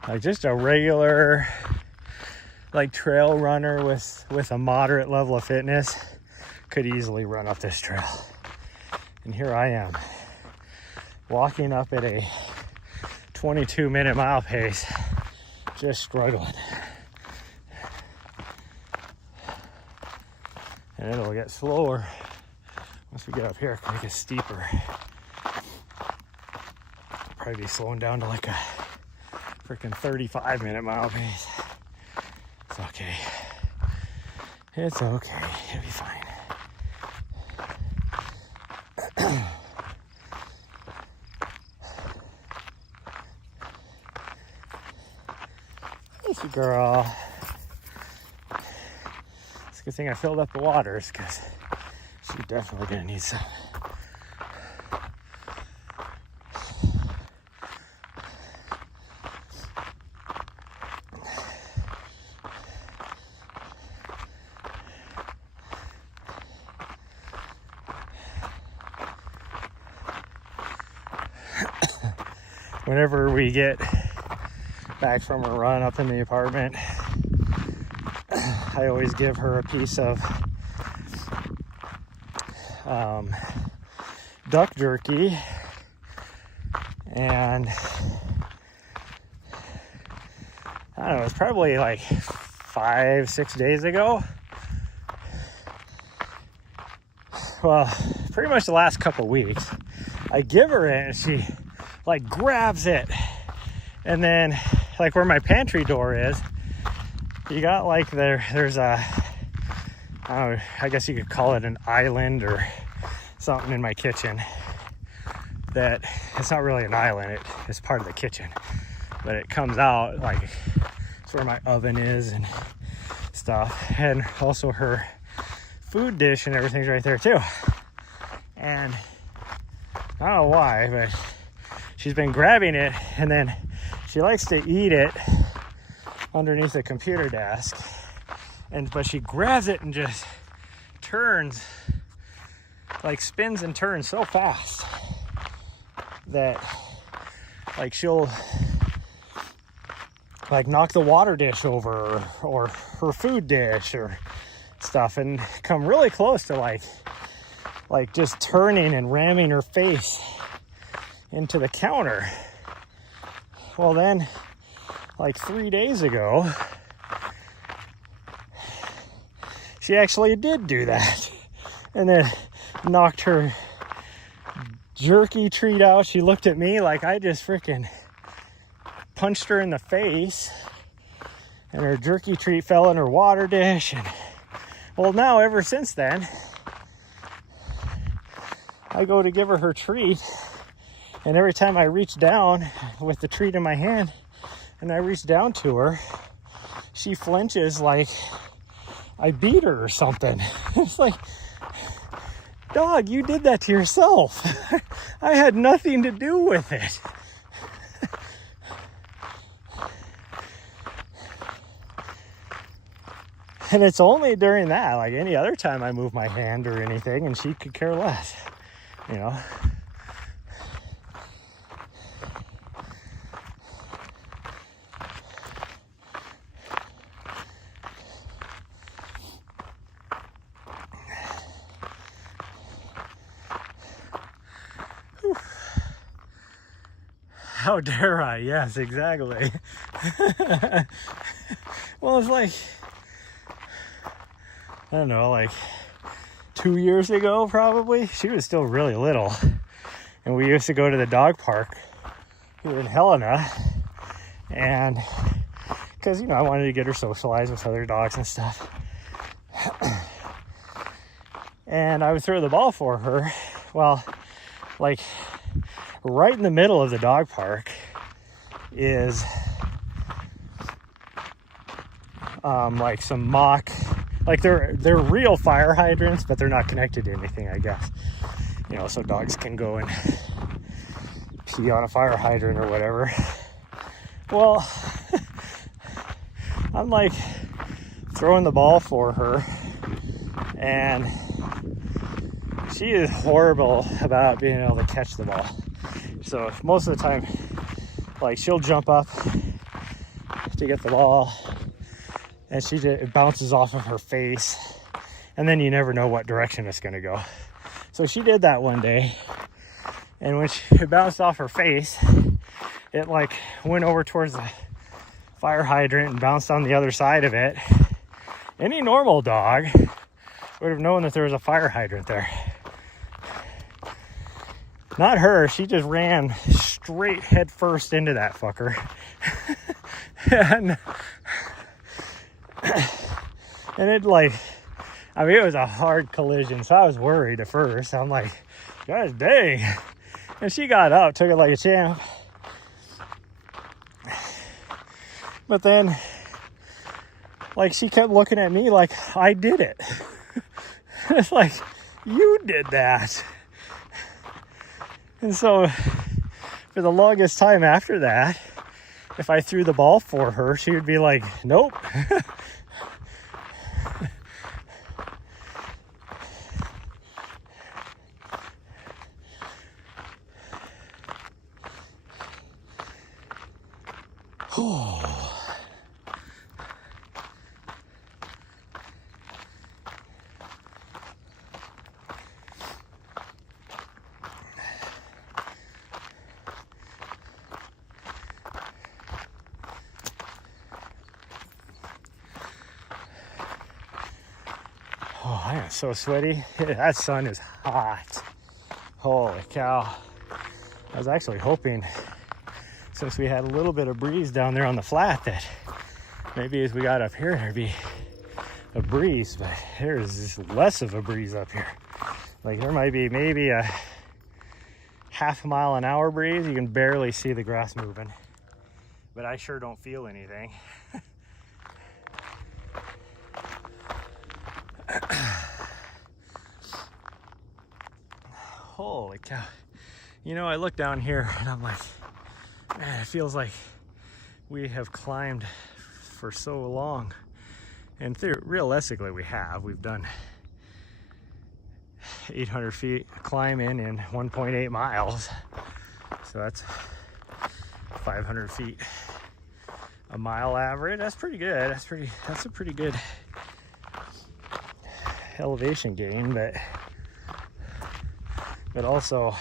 Like just a regular like trail runner with a moderate level of fitness could easily run up this trail. And here I am walking up at a 22-minute mile pace, just struggling. And it'll get slower once we get up here. It can make it steeper. Probably be slowing down to like a freaking 35-minute mile pace. It's okay. It's okay. It'll be fine. Easy girl. It's a good thing I filled up the waters because she's definitely gonna need some. Whenever we get back from a run up in the apartment, I always give her a piece of duck jerky, and I don't know, it's probably like 5-6 days ago. Well, pretty much the last couple weeks, I give her it and she like grabs it, and then like where my pantry door is, you got like there's a, I don't know, I guess you could call it an island or something in my kitchen. That it's not really an island, it's part of the kitchen, but it comes out like it's where my oven is and stuff, and also her food dish and everything's right there too. And I don't know why, but she's been grabbing it, and then she likes to eat it underneath the computer desk, but she grabs it and just turns, like spins and turns so fast that like she'll like knock the water dish over or her food dish or stuff, and come really close to like just turning and ramming her face into the counter. Well, then like 3 days ago, she actually did do that, and then knocked her jerky treat out. She looked at me like I just freaking punched her in the face, and her jerky treat fell in her water dish. And well, now ever since then, I go to give her treat, and every time I reach down with the treat in my hand and I reach down to her, she flinches like I beat her or something. It's like, dog, you did that to yourself. I had nothing to do with it. And it's only during that, like any other time I move my hand or anything, and she could care less, you know. How dare I? Yes, exactly. Well, it's like, I don't know, like 2 years ago probably. She was still really little, and we used to go to the dog park here in Helena, and because, you know, I wanted to get her socialized with other dogs and stuff. And I would throw the ball for her. Well, like right in the middle of the dog park is like some mock, like they're real fire hydrants, but they're not connected to anything, I guess, you know, so dogs can go and pee on a fire hydrant or whatever. Well, I'm like throwing the ball for her, And she is horrible about being able to catch the ball. So most of the time, like, she'll jump up to get the ball and it bounces off of her face, and then you never know what direction it's going to go. So she did that one day, and when it bounced off her face, it like went over towards the fire hydrant and bounced on the other side of it. Any normal dog would have known that there was a fire hydrant there. Not her. She just ran straight head first into that fucker. and it like, I mean, it was a hard collision, so I was worried at first. I'm like, gosh dang. And she got up, took it like a champ. But then, like, she kept looking at me like I did it. It's like, you did that. And so, for the longest time after that, if I threw the ball for her, she would be like, nope. Oh, I am so sweaty. That sun is hot. Holy cow. I was actually hoping, since we had a little bit of breeze down there on the flat, that maybe as we got up here, there'd be a breeze, but there's just less of a breeze up here. Like, there might be maybe a half a mile an hour breeze. You can barely see the grass moving, but I sure don't feel anything. Holy cow. You know, I look down here and I'm like, man, it feels like we have climbed for so long. And realistically, we've done 800 feet climbing in 1.8 miles. So that's 500 feet a mile average. That's pretty good. That's a pretty good elevation gain, but also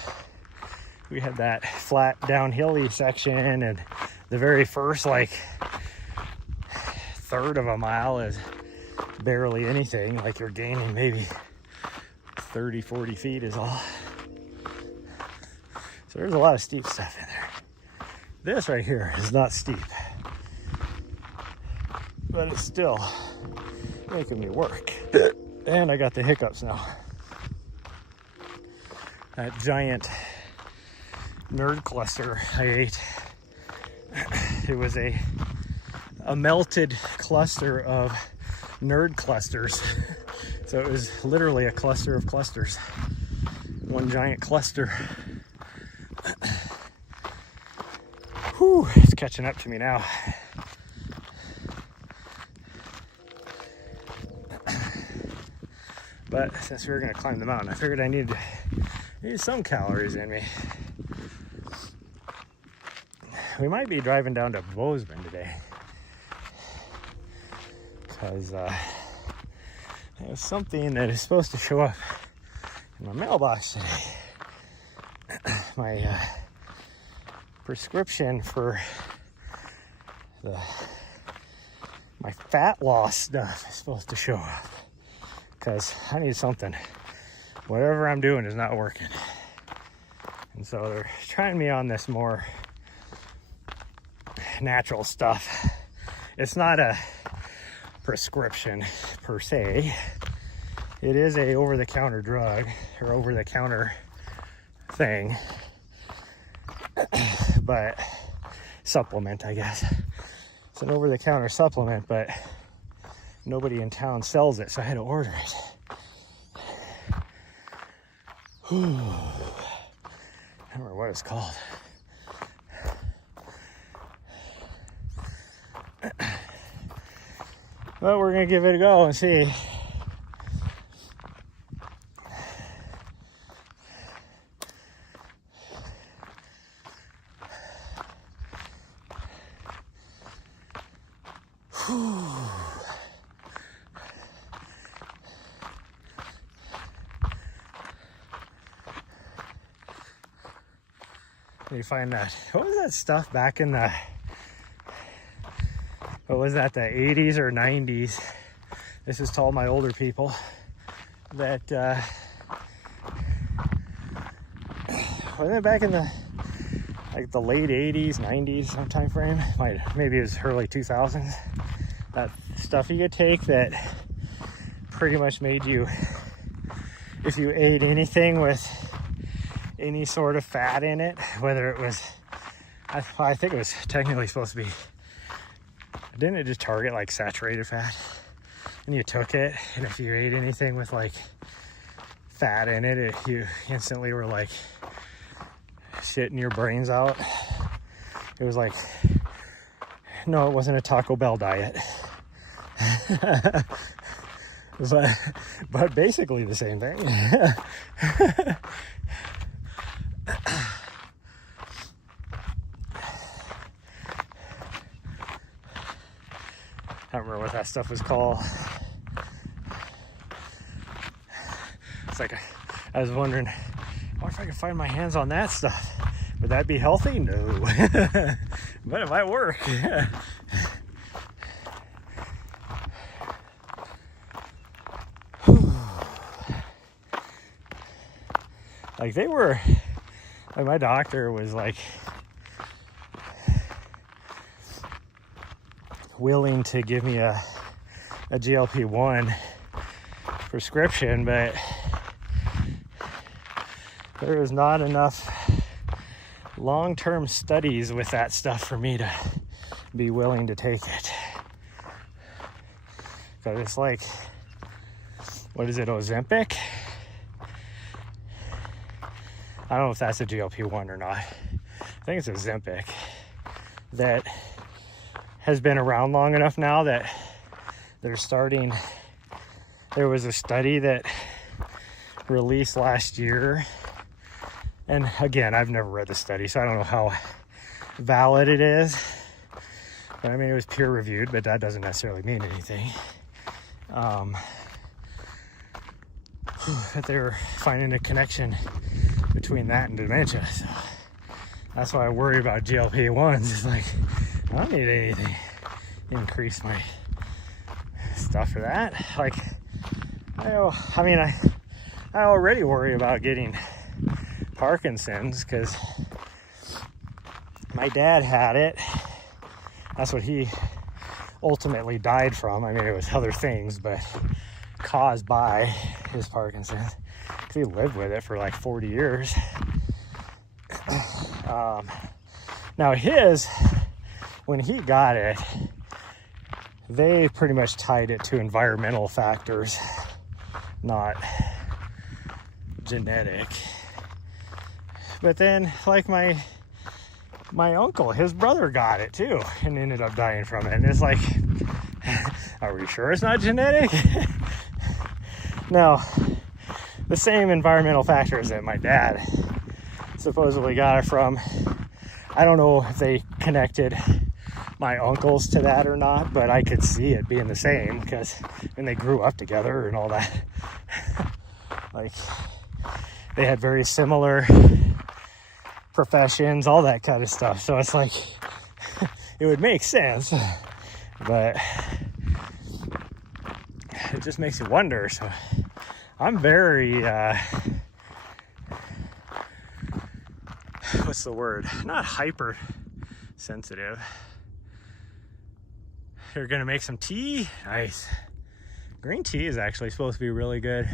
we had that flat downhilly section, and the very first like third of a mile is barely anything. Like, you're gaining maybe 30-40 feet is all. So there's a lot of steep stuff in there. This right here is not steep, but it's still making me work. And I got the hiccups now. That giant nerd cluster I ate, it was a melted cluster of nerd clusters. So it was literally a cluster of clusters. One giant cluster. Whew, it's catching up to me now. But since we were going to climb the mountain, I figured I needed some calories in me. We might be driving down to Bozeman today, because there's something that is supposed to show up in my mailbox today. My prescription for my fat loss stuff is supposed to show up, because I need something. Whatever I'm doing is not working. And so they're trying me on this more natural stuff. It's not a prescription per se. It is a over-the-counter drug, or over-the-counter thing, but supplement, I guess. It's an over-the-counter supplement, but nobody in town sells it, so I had to order it. I don't remember what it's called. But we're gonna give it a go and see. You find that, what was that stuff back in the, what was that, the 80s or 90s? This is to all my older people that, wasn't it back in the, like the late 80s, 90s, some time frame? Maybe it was early 2000s. That stuff you could take that pretty much made you, if you ate anything with any sort of fat in it, whether it was, I think it was technically supposed to be, didn't it just target like saturated fat? And you took it, and if you ate anything with like fat in it, you instantly were like shitting your brains out. It was like, no, it wasn't a Taco Bell diet. but basically the same thing. I don't remember what that stuff was called. It's like, I was wondering, what if I could find my hands on that stuff? Would that be healthy? No. But it might work. Like they were, like my doctor was like willing to give me a GLP-1 prescription, but there was not enough long-term studies with that stuff for me to be willing to take it. Because it's like, what is it, Ozempic? I don't know if that's a GLP-1 or not. I think it's Ozempic that has been around long enough now that they're starting. There was a study that released last year, and again, I've never read the study, so I don't know how valid it is. But I mean, it was peer reviewed, but that doesn't necessarily mean anything. That they were finding a connection between that and dementia. So that's why I worry about GLP-1s. It's like, I don't need anything to increase my stuff for that. Like, I already worry about getting Parkinson's because my dad had it. That's what he ultimately died from. I mean, it was other things, but caused by his Parkinson's. He lived with it for like 40 years. Now when he got it, they pretty much tied it to environmental factors, not genetic. But then, like my uncle, his brother got it too and ended up dying from it. And it's like, are we sure it's not genetic? No. The same environmental factors that my dad supposedly got it from. I don't know if they connected my uncles to that or not, but I could see it being the same because when they grew up together and all that, like they had very similar professions, all that kind of stuff. So it's like, it would make sense, but it just makes you wonder. So I'm very, what's the word? Not hyper sensitive. You're gonna make some tea? Nice. Green tea is actually supposed to be really good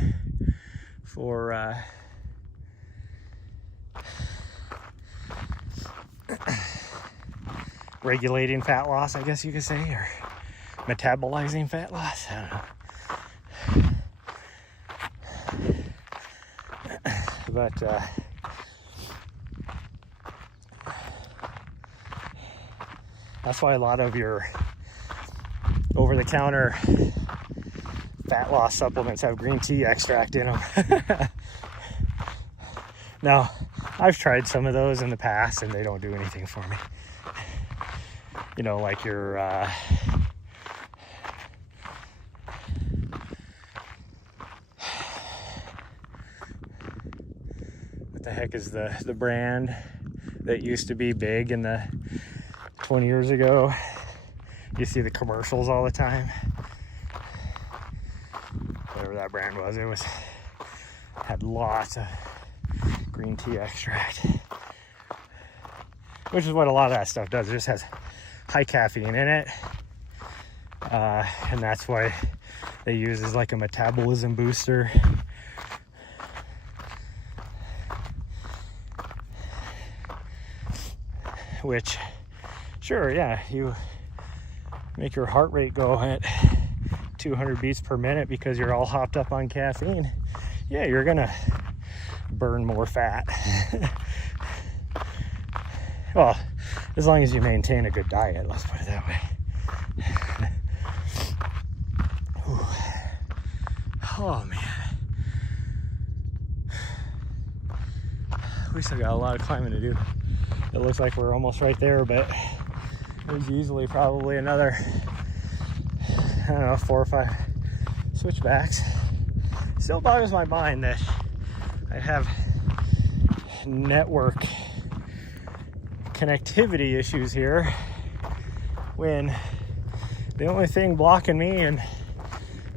for regulating fat loss, I guess you could say, or metabolizing fat loss. I don't know. But that's why a lot of your over-the-counter fat loss supplements have green tea extract in them. Now, I've tried some of those in the past and they don't do anything for me. You know, like your like is the brand that used to be big in the 20 years ago. You see the commercials all the time. Whatever that brand was, had lots of green tea extract, which is what a lot of that stuff does. It just has high caffeine in it, and that's why they use it as like a metabolism booster. Which, sure, yeah, you make your heart rate go at 200 beats per minute because you're all hopped up on caffeine. Yeah, you're gonna burn more fat. Well, as long as you maintain a good diet, let's put it that way. Oh man, we still got a lot of climbing to do. It looks like we're almost right there, but there's easily probably another, I don't know, 4 or 5 switchbacks. Still boggles my mind that I have network connectivity issues here when the only thing blocking me and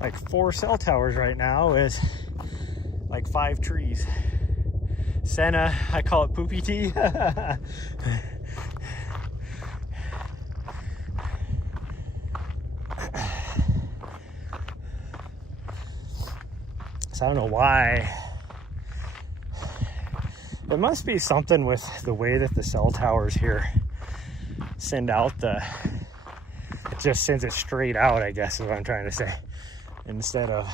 like 4 cell towers right now is like 5 trees. Senna, I call it poopy tea. So I don't know why. It must be something with the way that the cell towers here send out it just sends it straight out, I guess is what I'm trying to say. Instead of,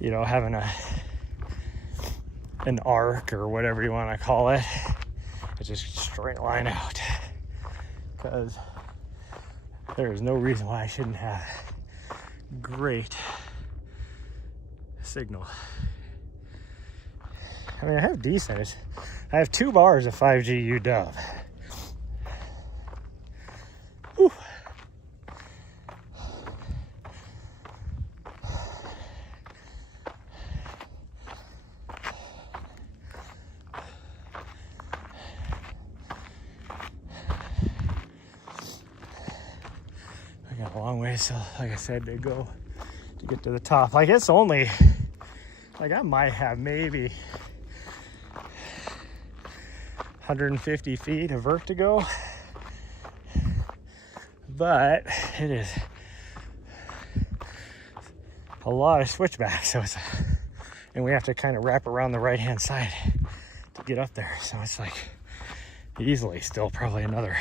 you know, having an arc or whatever you want to call it. It's just straight line out. Because there's no reason why I shouldn't have great signal. I mean, I have decent. I have 2 bars of 5G UW. Whew. I got a long way, so like I said, to go to get to the top. Like it's only, like I might have maybe 150 feet of vertigo, but it is a lot of switchbacks. So and we have to kind of wrap around the right hand side to get up there. So it's like easily still probably another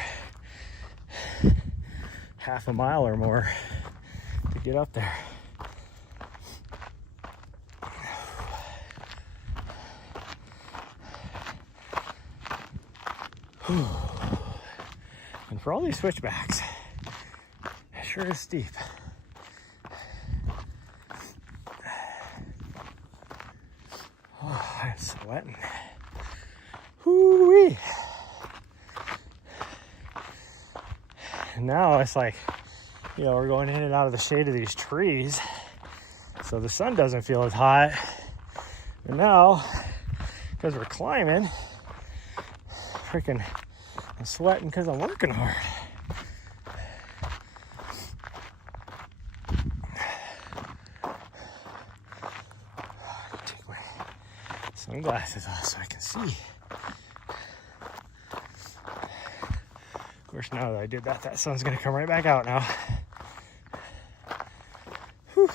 half a mile or more to get up there. And for all these switchbacks, it sure is steep. Oh, I'm sweating. Whoo-wee. And now it's like, you know, we're going in and out of the shade of these trees, so the sun doesn't feel as hot. And now, because we're climbing, freaking, I'm sweating because I'm working hard. Take my sunglasses off so I can see. Of course, now that I did that, that sun's gonna come right back out now. Whew.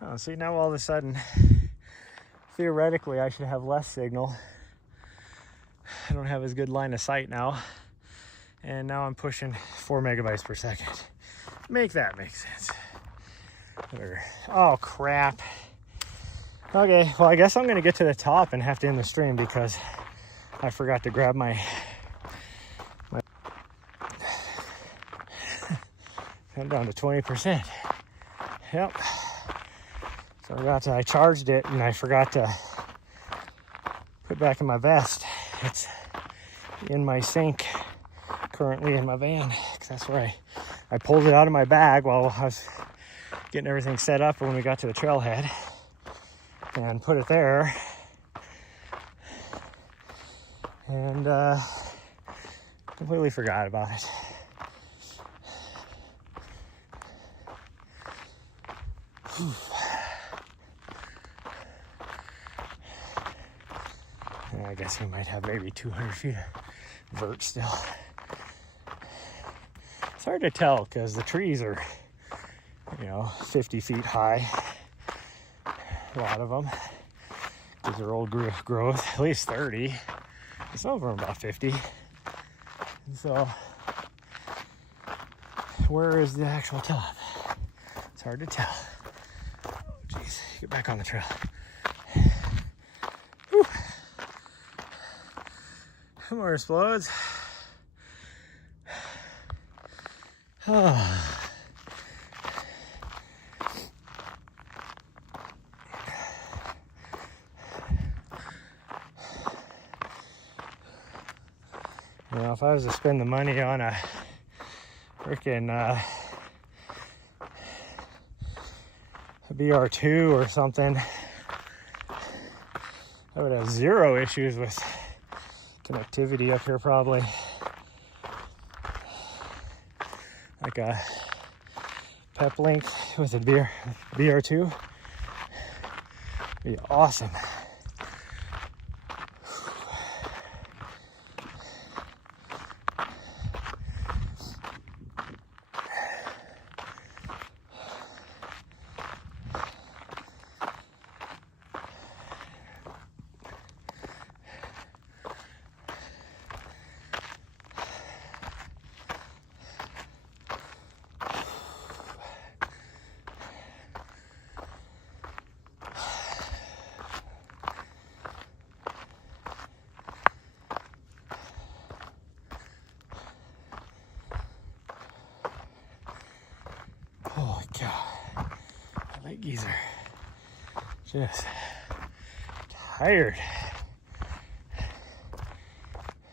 Oh, see, now all of a sudden, theoretically, I should have less signal. I don't have as good line of sight now. And now I'm pushing 4 megabytes per second. Make that make sense. Whatever. Oh, crap. Okay, well, I guess I'm gonna get to the top and have to end the stream because I forgot to grab my I'm down to 20%. Yep. So I charged it and I forgot to put back in my vest. It's in my sink currently in my van, because that's where I pulled it out of my bag while I was getting everything set up when we got to the trailhead. and put it there. And completely forgot about it. Whew. And I guess we might have maybe 200 feet of vert still. It's hard to tell because the trees are, 50 feet high. A lot of them. Because they're old growth, at least 30. Some of them are about 50. And so, where is the actual top? It's hard to tell. Oh, geez, get back on the trail. Whew. More explodes. Oh. If I was to spend the money on a freaking BR2 or something, I would have zero issues with connectivity up here probably. Like a Pep Link with a BR2. Be awesome. Holy cow, my leggies are just tired.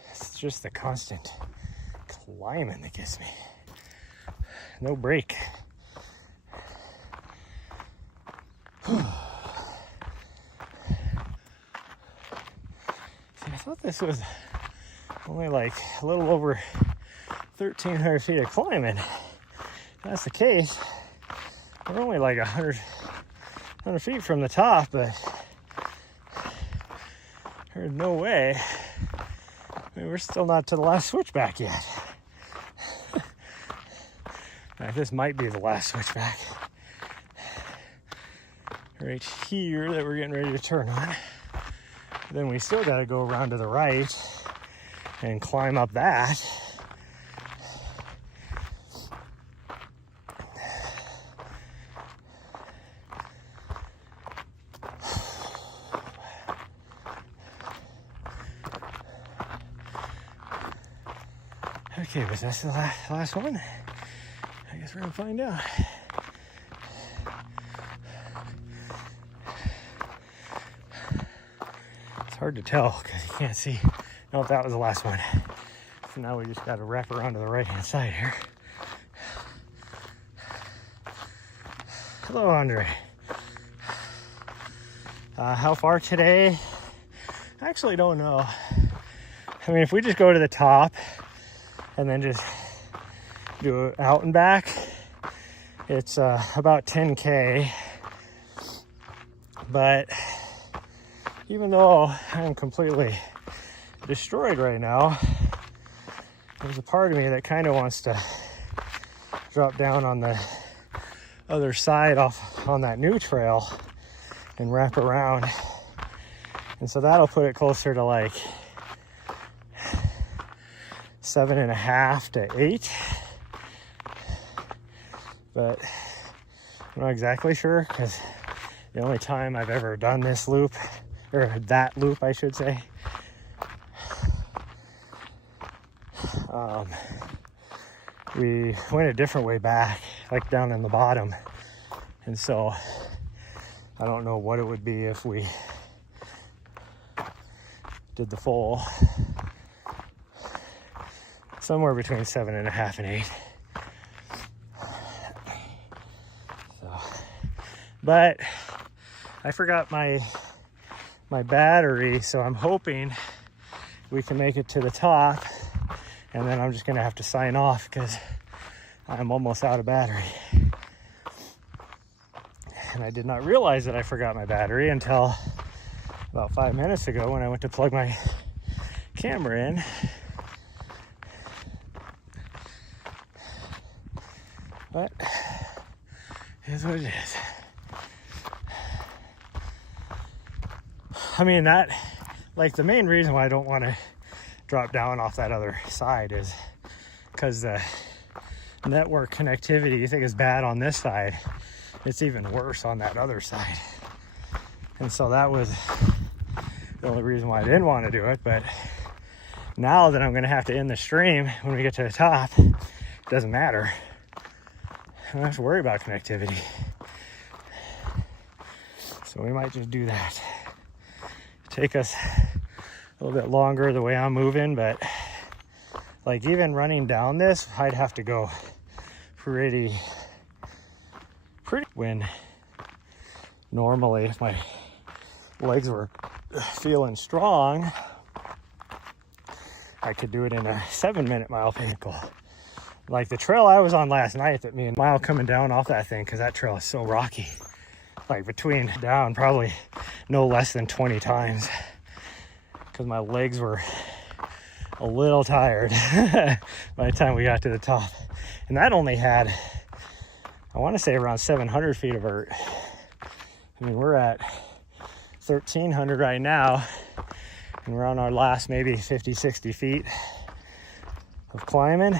It's just the constant climbing that gets me. No break. See, I thought this was only like a little over 1,300 feet of climbing. If that's the case, we're only like 100 feet from the top, but there's no way. I mean, we're still not to the last switchback yet. Now, this might be the last switchback. Right here that we're getting ready to turn on. Then we still got to go around to the right and climb up that. Okay, was that the last one? I guess we're gonna find out. It's hard to tell because you can't see. No, that was the last one. So now we just got to wrap around to the right-hand side here. Hello, Andre. How far today? I actually don't know. I mean, if we just go to the top and then just do it out and back, it's about 10K. But even though I'm completely destroyed right now, there's a part of me that kind of wants to drop down on the other side off on that new trail and wrap around. And so that'll put it closer to like 7.5 to 8. But I'm not exactly sure because the only time I've ever done this loop, or that loop I should say, we went a different way back, like down in the bottom. And so I don't know what it would be if we did the full, somewhere between 7.5 and 8. So, but I forgot my battery, so I'm hoping we can make it to the top, and then I'm just gonna have to sign off because I'm almost out of battery. And I did not realize that I forgot my battery until about 5 minutes ago when I went to plug my camera in. But here's what it is. I mean, that, like, the main reason why I don't want to drop down off that other side is because the network connectivity you think is bad on this side, it's even worse on that other side. And so that was the only reason why I didn't want to do it. But now that I'm going to have to end the stream when we get to the top, it doesn't matter. I don't have to worry about connectivity. So we might just do that. Take us a little bit longer the way I'm moving, but like even running down this, I'd have to go pretty when normally if my legs were feeling strong, I could do it in a 7-minute mile pinnacle. Like the trail I was on last night, that me and mile coming down off that thing, because that trail is so rocky. Like between down probably no less than 20 times, because my legs were a little tired by the time we got to the top. And that only had, I want to say, around 700 feet of vert. I mean, we're at 1,300 right now, and we're on our last maybe 50, 60 feet of climbing.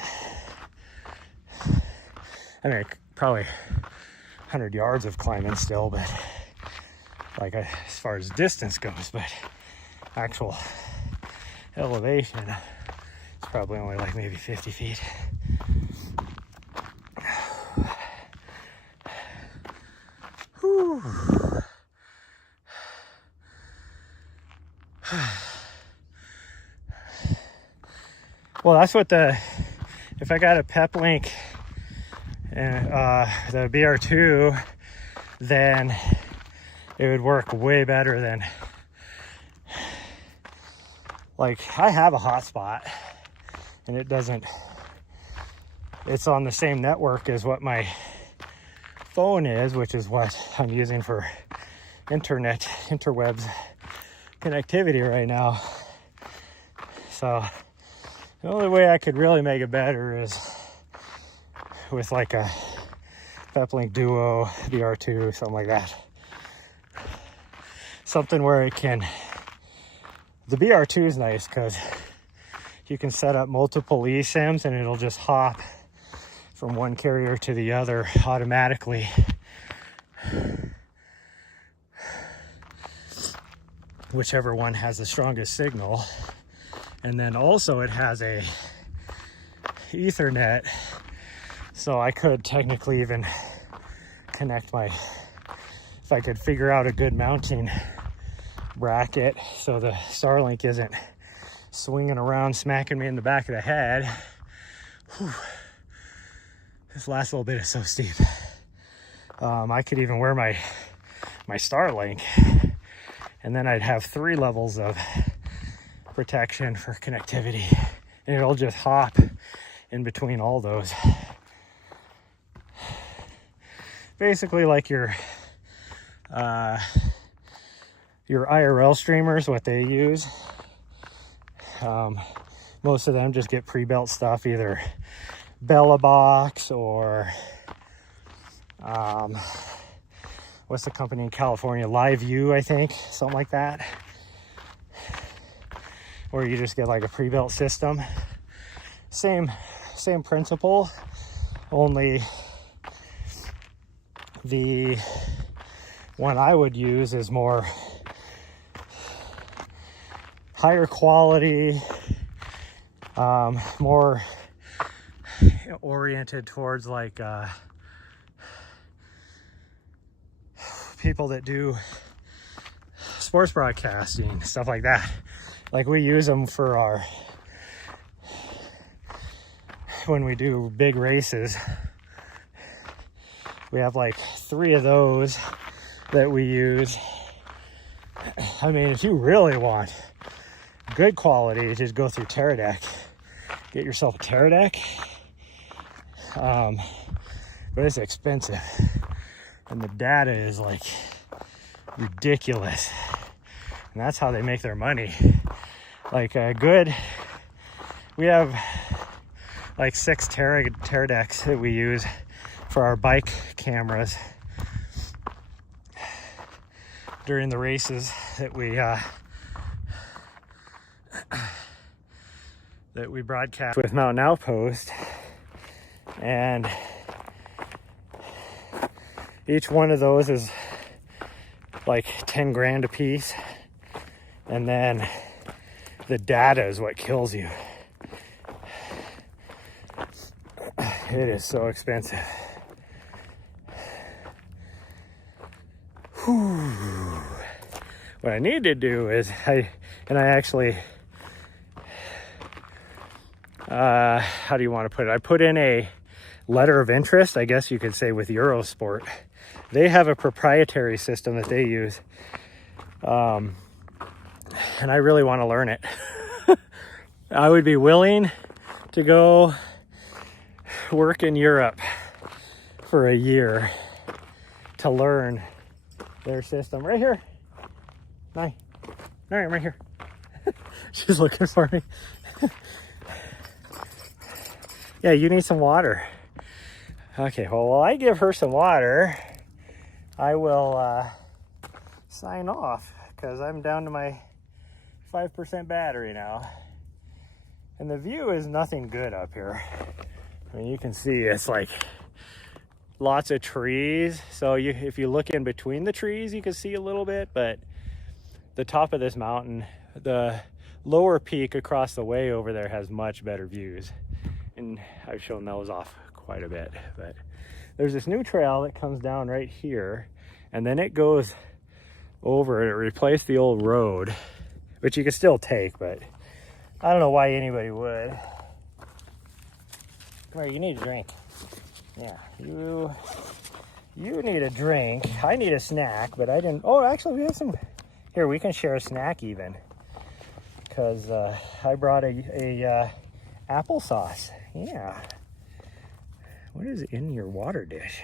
I mean, probably 100 yards of climbing still, but like as far as distance goes, but actual elevation, it's probably only like maybe 50 feet. Whew. Well, that's what if I got a pep link and the BR2, then it would work way better than, like, I have a hotspot and it's on the same network as what my phone is, which is what I'm using for interwebs connectivity right now. So the only way I could really make it better is with like a Peplink Duo, BR2, something like that. Something where it can, the BR2 is nice because you can set up multiple eSIMs and it'll just hop from one carrier to the other automatically. Whichever one has the strongest signal. And then also it has a Ethernet, so I could technically even connect if I could figure out a good mounting bracket so the Starlink isn't swinging around smacking me in the back of the head. Whew. This last little bit is so steep. I could even wear my Starlink, and then I'd have 3 levels of protection for connectivity, and it'll just hop in between all those. Basically like your IRL streamers, what they use. Most of them just get pre-built stuff, either Bella Box or what's the company in California, Live View, I think, something like that, or you just get like a pre-built system. Same principle, only the one I would use is more higher quality, more oriented towards like people that do sports broadcasting, stuff like that. Like we use them for when we do big races. We have like 3 of those that we use, I mean, if you really want good quality, just go through TrailRun. Get yourself a TrailRun. But it's expensive. And the data is like ridiculous. And that's how they make their money. Like we have like 6 TrailRun that we use for our bike cameras during the races that we broadcast with Mountain Outpost. And each one of those is like 10 grand a piece. And then the data is what kills you. It is so expensive. Whew. What I need to do is how do you want to put it? I put in a letter of interest, I guess you could say, with Eurosport. They have a proprietary system that they use. And I really want to learn it. I would be willing to go work in Europe for a year to learn their system. Right here. All right, right here. She's looking for me. Yeah, you need some water. Okay, well, while I give her some water, I will sign off because I'm down to my 5% battery now. And the view is nothing good up here. I mean, you can see it's like lots of trees. So if you look in between the trees, you can see a little bit, but the top of this mountain, the lower peak across the way over there has much better views. And I've shown those off quite a bit, but there's this new trail that comes down right here, and then it goes over and it replaced the old road, which you can still take, but I don't know why anybody would. Come here, you need a drink. Yeah, you need a drink. I need a snack, but I didn't. Oh, actually, we have some. Here, we can share a snack even, because I brought a applesauce. Yeah. What is in your water dish?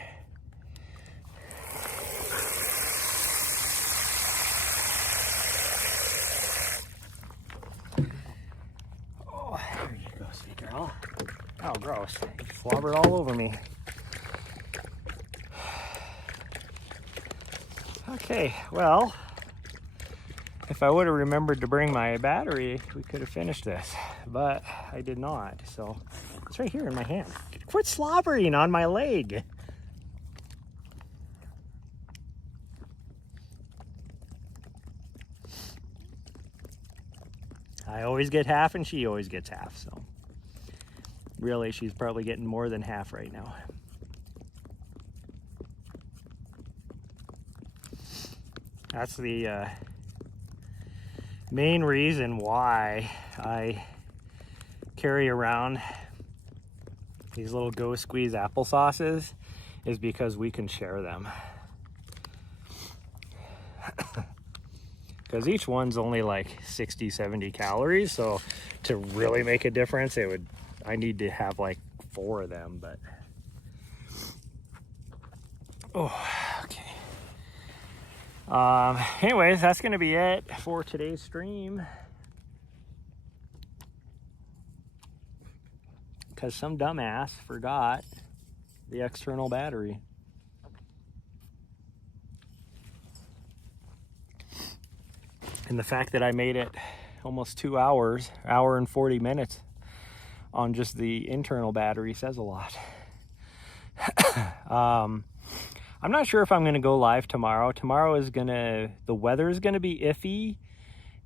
Oh, there you go, sweet girl. Oh, gross. You slobbered all over me. Okay, well, if I would have remembered to bring my battery, we could have finished this, but I did not, so it's right here in my hand. Quit slobbering on my leg. I always get half and she always gets half, so really she's probably getting more than half right now. That's the main reason why I carry around these little Go Squeeze applesauces, is because we can share them. Because each one's only like 60, 70 calories, so to really make a difference, I need to have like 4 of them, but oh, okay. Anyways, that's gonna be it for today's stream, because some dumbass forgot the external battery. And the fact that I made it almost 2 hours, hour and 40 minutes on just the internal battery says a lot. I'm not sure if I'm going to go live tomorrow. The weather is going to be iffy,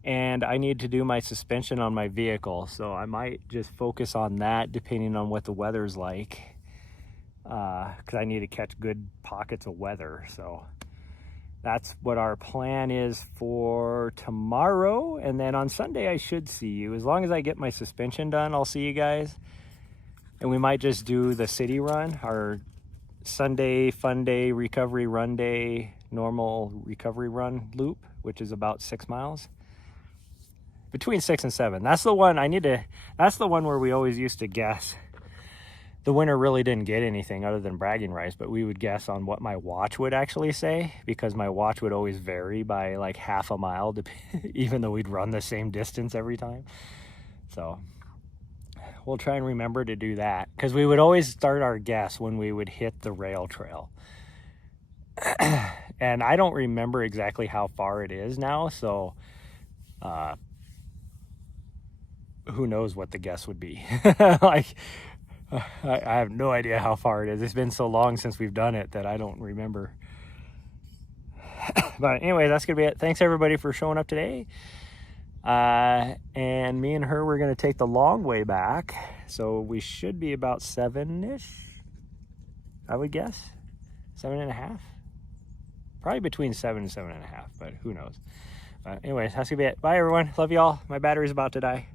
and I need to do my suspension on my vehicle. So I might just focus on that depending on what the weather's like. Because I need to catch good pockets of weather. So that's what our plan is for tomorrow. And then on Sunday, I should see you. As long as I get my suspension done, I'll see you guys. And we might just do the city run, our Sunday fun day, recovery run day, normal recovery run loop, which is about 6 miles. Between 6 and 7. That's the one that's the one where we always used to guess. The winner really didn't get anything other than bragging rights, but we would guess on what my watch would actually say, because my watch would always vary by like half a mile, even though we'd run the same distance every time. So we'll try and remember to do that, because we would always start our guess when we would hit the rail trail. And I don't remember exactly how far it is now, so who knows what the guess would be. Like, I have no idea how far it is. It's been so long since we've done it that I don't remember. But anyway, that's gonna be it. Thanks everybody for showing up today. And me and her, we're gonna take the long way back, so we should be about 7-ish, I would guess. 7.5, probably between 7 and 7.5, but who knows. But anyways, that's gonna be it. Bye everyone, love y'all. My battery's about to die.